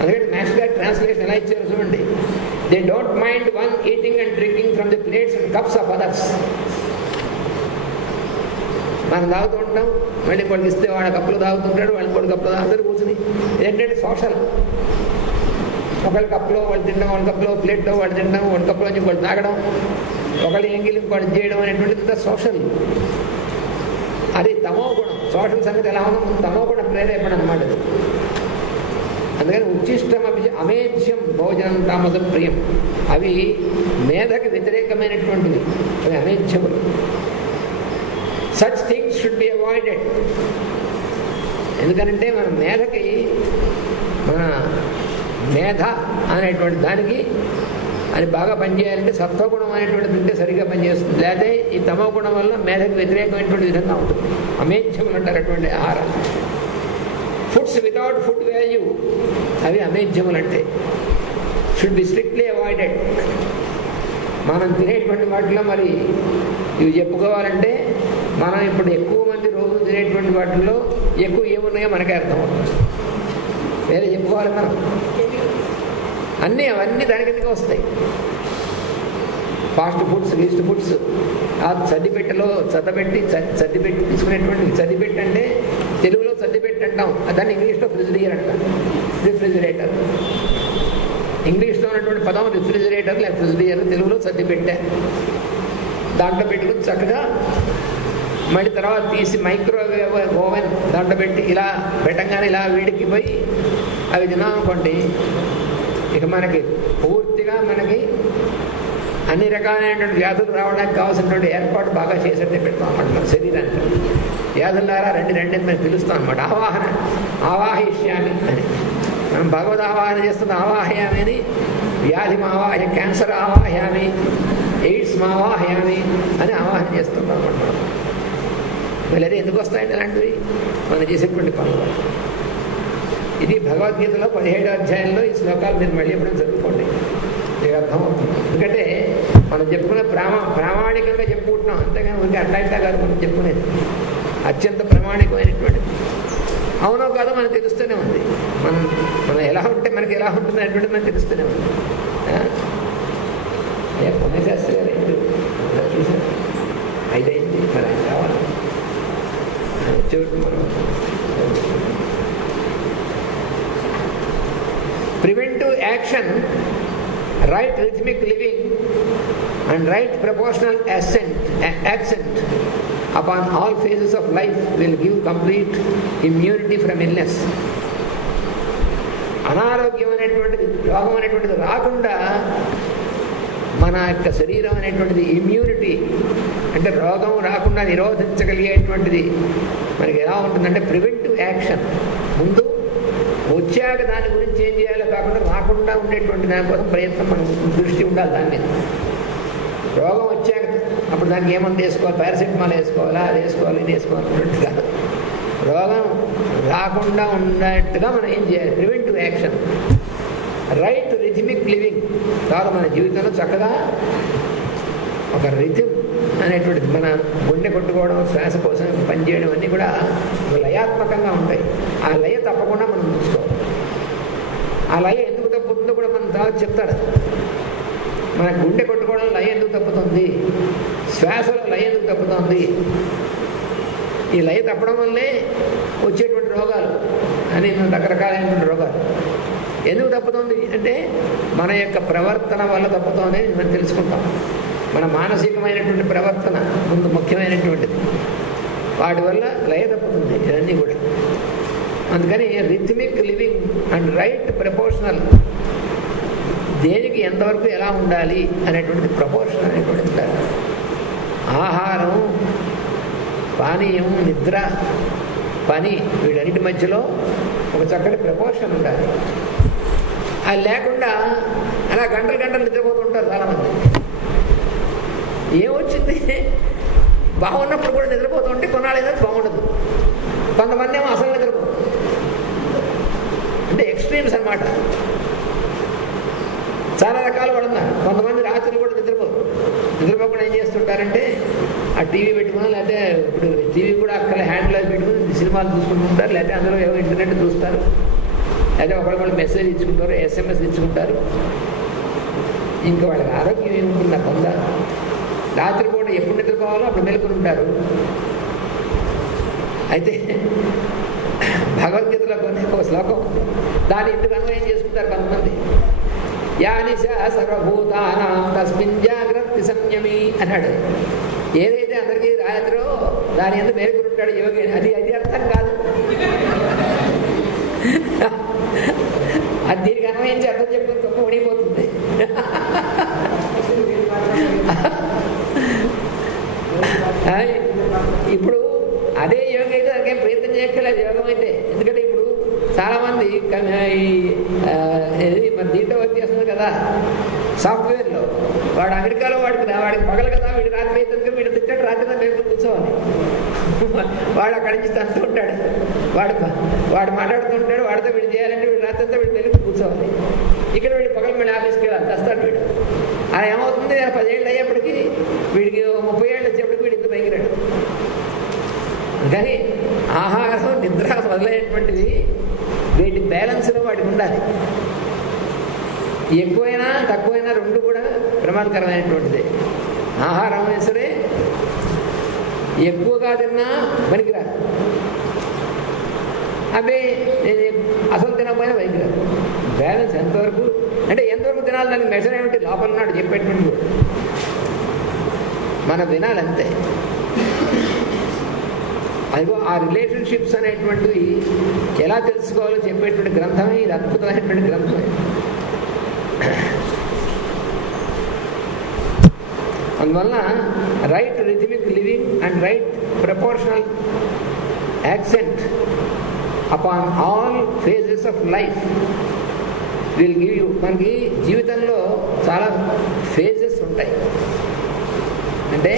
అందుకంటే మ్యాథ్స్ గారు ట్రాన్స్లేషన్ ఎలా ఇచ్చారు చూడండి. They don't mind one eating and drinking from the plates and cups of others. మనం తాగుతూ ఉంటాం, మళ్ళీ వాళ్ళకి ఇస్తే వాళ్ళ కప్పులు తాగుతుంటాడు, వాళ్ళకి కొన్ని కప్పులు అందరూ కూర్చుని. ఏంటంటే సోషల్. ఒకళ్ళ కప్పులో వాళ్ళు తినడం, వాళ్ళ కప్పులో ప్లేట్లో వాళ్ళు తినడం, వాళ్ళ కప్పులో నుంచి వాళ్ళు తాగడం, ఒకళ్ళు ఎంగిలి వాళ్ళు చేయడం అనేటువంటిది సోషల్. అది తమో గుణం. సోషల్ సంగతి ఎలా ఉందో తమో గుణం ప్రేరేపణ అన్నమాట. అందుకని ఉచ్చిష్టం అమేధ్యం భోజనం తామస ప్రియం. అవి మేధకి వ్యతిరేకమైనటువంటివి, అవి అమేధ్యములు. Such things should be avoided. ఎందుకనంటే మన మేధకి, మన మేధ అనేటువంటి దానికి అది బాగా పనిచేయాలంటే సత్వగుణం అనేటువంటిది ఉంటే సరిగ్గా పనిచేస్తుంది. లేకపోతే ఈ తమో గుణం వల్ల మేధకు వ్యతిరేకమైనటువంటి విధంగా ఉంటుంది. అమేధ్యములు అంటారు అటువంటి ఆహారాలు. ఫుడ్స్ వితౌట్ ఫుడ్ వాల్యూ అవి అమేధ్యములు అంటే షుడ్ బి స్ట్రిక్ట్లీ అవాయిడెడ్. మనం తినేటువంటి వాటిలో మరి ఇవి చెప్పుకోవాలంటే మనం ఇప్పుడు ఎక్కువ మంది రోజు తినేటువంటి వాటిల్లో ఎక్కువ ఏమున్నాయో మనకే అర్థం అవుతుంది. వేరే చెప్పుకోవాలి మనం అవన్నీ దాని కిందకే వస్తాయి. ఫాస్ట్ ఫుడ్స్, లీస్ట్ ఫుడ్స్, ఆ సర్దిపెట్టెలో సర్దిపెట్టి తీసుకునేటువంటి సర్దిపెట్టి అంటే తెలుగులో సర్దిపెట్టి అంటాం, దాన్ని ఇంగ్లీష్లో ఫ్రిజిరేటర్ అంటాం. రిఫ్రిజిరేటర్ ఇంగ్లీష్లో ఉన్నటువంటి పదం రిఫ్రిజిరేటర్ లేక ఫ్రిజిరేటర్, తెలుగులో సర్దిపెట్టె. దాంట్లో పెట్టుకుని చక్కగా మళ్ళీ తర్వాత తీసి మైక్రోవేవ్ ఓవెన్ దాంట్లో పెట్టి ఇలా పెట్టంగానే ఇలా వేడికిపోయి అవి తినామనుకోండి, ఇక మనకి పూర్తిగా మనకి అన్ని రకాలైనటువంటి వ్యాధులు రావడానికి కావాల్సినటువంటి ఏర్పాటు బాగా చేసేట్టే పెడతాం అన్నమాట మన శరీరానికి. వ్యాధులారా రండి రండి అని మేము పిలుస్తాం అనమాట. ఆవాహయిష్యామి అని మనం భగవద్ ఆవాహన చేస్తున్న ఆవాహయామి అని, వ్యాధి మావాహ, క్యాన్సర్ ఆవాహయామి, ఎయిడ్స్ మావాహయామి అని ఆవాహన చేస్తున్నాం అన్నమాట మనం. మళ్ళీ అదే ఎందుకు వస్తాయండి అలాంటివి? మనం చేసేటువంటి పనులు. ఇది భగవద్గీతలో 17వ అధ్యాయంలో ఈ శ్లోకాలు మీరు మళ్ళీ ఎప్పుడైనా చదువుకోండి, మీకు అర్థమవుతుంది. ఎందుకంటే మనం చెప్పుకునే ప్రామాణికంగా చెప్పుకుంటున్నాం, అంతేగాని మనకి అట్లా కాదు మనం చెప్పుకునేది. అత్యంత ప్రామాణికమైనటువంటిది. అవునో కాదో మనకు తెలుస్తూనే ఉంది. మనం ఎలా ఉంటే మనకి ఎలా ఉంటుంది అనేటువంటి మనకు తెలుస్తూనే ఉంది. పుణ్యశాస్త్రి గారు ఏంటి చూసారు, 5 అయింది, మరి ఆయన కావాలి వచ్చేవారు. మనం preventive action, right rhythmic living and right proportional accent upon all phases of life will give complete immunity from illness. అనారోగ్యం అనేటువంటిది, రోగం అనేటువంటిది రాకుండా మన యొక్క శరీరం అనేటువంటిది ఇమ్యూనిటీ అంటే రోగం రాకుండా నిరోధించగలిగేటువంటిది మనకి ఎలా ఉంటుందంటే ప్రివెంటివ్ యాక్షన్. ముందు వచ్చాక దాని గురించి ఏం చేయాలో కాకుండా రాకుండా ఉండేటువంటి దానికోసం ప్రయత్నం, మన దృష్టి ఉండాలి దాని మీద. రోగం వచ్చాక అప్పుడు దానికి ఏమన్నా వేసుకోవాలి, పారాసిటమాల్ వేసుకోవాలా, అది వేసుకోవాలి, ఇది వేసుకోవాలన్నట్టు కాదు. రోగం రాకుండా ఉన్నట్టుగా మనం ఏం చేయాలి, preventive action. Right rhythmic living, తర్వాత మన జీవితంలో చక్కగా ఒక రిథమ్ అనేటువంటిది, మన గుండె కొట్టుకోవడం, శ్వాసకోశం పనిచేయడం అన్నీ కూడా లయాత్మకంగా ఉంటాయి. ఆ లయ తప్పకుండా మనం చూసుకోవాలి. ఆ లయ ఎందుకు తప్పుతుందో కూడా మనం తర్వాత చెప్తాడు. మన గుండె కొట్టుకోవడం లయ ఎందుకు తప్పుతుంది, శ్వాసలో లయ ఎందుకు తప్పుతుంది, ఈ లయ తప్పడం వల్లే వచ్చేటువంటి రోగాలు అని రకరకాలైనటువంటి రోగాలు. ఎందుకు తప్పుతుంది అంటే మన యొక్క ప్రవర్తన వల్ల తప్పుతుంది మనం తెలుసుకుంటాం. మన మానసికమైనటువంటి ప్రవర్తన ముందు ముఖ్యమైనటువంటిది, వాటి వల్ల లయ తప్పుతుంది ఇవన్నీ కూడా. అందుకని rhythmic living and right proportional, దేనికి ఎంతవరకు ఎలా ఉండాలి అనేటువంటిది ప్రపోర్షన్ అనేటువంటిది ఉండాలి. ఆహారం, పానీయం, నిద్ర, పని, వీటన్నిటి మధ్యలో ఒక చక్కటి ప్రపోర్షన్ ఉండాలి. అది లేకుండా అలా గంటలు గంటలు నిద్రపోతుంటారు చాలామంది. ఏమొచ్చింది, బాగున్నప్పుడు కూడా నిద్రపోతుంటే కొన్నాళ్ళైనా బాగుండదు. కొంతమంది ఏమో అసలు నిద్రపోదు, అంటే ఎక్స్ట్రీమ్స్ అన్నమాట. చాలా రకాలు కూడా ఉన్నారు. కొంతమంది రాత్రులు కూడా నిద్రపోకుండా ఏం చేస్తుంటారంటే ఆ టీవీ పెట్టుకుని, లేకపోతే ఇప్పుడు టీవీ కూడా అక్కడ హ్యాండ్లో పెట్టుకుని సినిమాలు చూసుకుంటుంటారు, లేకపోతే అందులో ఏవో ఇంటర్నెట్ చూస్తారు, లేకపోతే ఒకళ్ళు మెసేజ్ ఇచ్చుకుంటారు, SMS ఇచ్చుకుంటారు. ఇంకా వాళ్ళకి ఆరోగ్యం ఏముంటుంది కొంత. రాత్రిపూట ఎప్పుడు నిద్రపోవాలో అప్పుడు మెలుకుని ఉంటారు. అయితే భగవద్గీతలో కొన్ని ఒక శ్లోకం, దాన్ని ఎందుకు అన్వయం చేసుకుంటారు కొంతమంది. యానిశ సర్వభూతానాం తస్మిన్ జాగ్రత్త సంయమి అన్నాడు. ఏదైతే అందరికీ రాత్రో దాని ఎందుకు మేలుకుని ఉంటాడు యోగి, అది అర్థం కాదు. అది దీనికి అన్వయించి అర్థం చెప్పుకొని తప్ప ఉడిపోతుంది. ఇప్పుడు అదే యోగం అయితే దానికేం ప్రయత్నం చేయక్కర్లేదు యోగం అయితే. ఎందుకంటే ఇప్పుడు చాలామంది మన దీంట్లో వర్క్ చేస్తున్నారు కదా సాఫ్ట్వేర్లో, వాడు అమెరికాలో వాడికి పగలు కదా, వీడు రాత్రి అయితే వీడు తిట్టాడు, రాత్రి మేలుకుని కూర్చోవాలి. వాడు అక్కడి నుంచి తనతో ఉంటాడు, వాడు మాట్లాడుతుంటాడు, వాడితో వీడు చేయాలంటే వీడు రాత్రంతా వీడు తెలిసి కూర్చోవాలి. ఇక్కడ వీడు పగల మళ్ళీ ఆఫీస్కి వెళ్ళాలి, తెస్తాడు వీడు. అలా ఏమవుతుంది, 10 ఏళ్ళు అయ్యేప్పటికీ వీడికి 30 ఏళ్ళు వచ్చేప్పటికి వీడి ఇంత పైకిరాడు. కానీ ఆహారం నిద్ర మొదలైనటువంటిది వీటి బ్యాలెన్స్లో వాడికి ఉండాలి. ఎక్కువైనా తక్కువైనా రెండు కూడా ప్రమాదకరమైనటువంటిది. ఆహారం సరే ఎక్కువగా తిన్నా పనికిరాదు, అవి అసలు తినకపోయినా పనికిరాదు. బ్యాలెన్స్ ఎంతవరకు అంటే ఎంతవరకు తినాలి, దానికి మెజర్ ఏమిటి, లోపల ఉన్నాడు చెప్పేటువంటి మనం వినాలంతే. అదిగో ఆ రిలేషన్షిప్స్ అనేటువంటివి ఎలా తెలుసుకోవాలో చెప్పేటువంటి గ్రంథమే ఇది, అద్భుతమైనటువంటి గ్రంథమే. అందువల్ల right rhythmic living and right proportional accent upon all phases of life will give you. మనకి జీవితంలో చాలా ఫేజెస్ ఉంటాయి. అంటే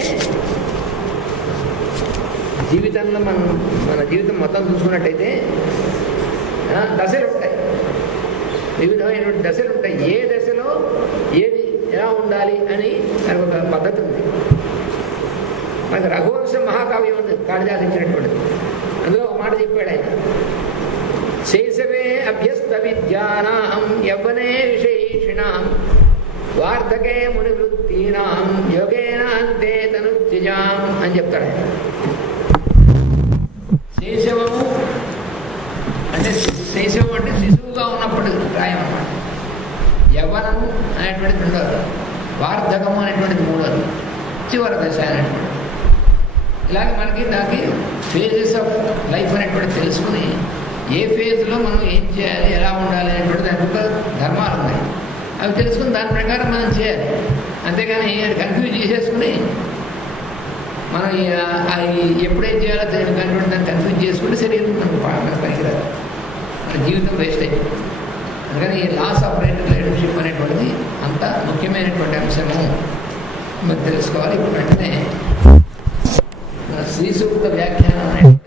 జీవితంలో మన జీవితం మొత్తం చూసుకున్నట్టయితే దశలు ఉంటాయి, వివిధమైనటువంటి దశలు ఉంటాయి. ఏ దశలో ఏది ఎలా ఉండాలి అని దానికి ఒక పద్ధతి ఉంది. మనకి రఘువంశం మహాకావ్యం ఉంది, కాళిదాసు ఇచ్చినటువంటిది. అందులో ఒక మాట చెప్పాడు ఆయన, శైశవే అభ్యస్త విద్యానాం యవ్వనే విశేషిణాం వార్ధకే మునివృత్తీనాం యోగేన అంతే తనుత్యజాం అని చెప్తాడు ఆయన. శైశవము అంటే శైశవం అంటే శిశువుగా ఉన్నప్పుడు ప్రాయం అన్నమాట. యవ్వనము అనేటువంటిది రెండవది, వార్ధకము అనేటువంటిది మూడవది, చివరి దశ అనేటువంటిది. ఇలాగే మనకి దానికి ఫేజెస్ ఆఫ్ లైఫ్ అనేటువంటిది తెలుసుకుని ఏ ఫేజ్లో మనం ఏం చేయాలి, ఎలా ఉండాలి అనేటువంటి దాని యొక్క ధర్మాలు ఉన్నాయి. అవి తెలుసుకుని దాని ప్రకారం మనం చేయాలి. అంతేగాని అది కన్ఫ్యూజ్ చేసేసుకుని మనం ఎప్పుడేం చేయాలో తెలియనటువంటి దాన్ని కన్ఫ్యూజ్ చేసుకుంటే శరీరం మనకు పనికిరాదు, మన జీవితం వేస్ట్ అయిపోతుంది. అందుకని ఈ లాస్ ఆఫ్ రిలేషన్షిప్ అనేటువంటిది అంత ముఖ్యమైనటువంటి అంశము మనం తెలుసుకోవాలి. ఇప్పుడు వెంటనే శ్రీ సూక్త వ్యాఖ్యానం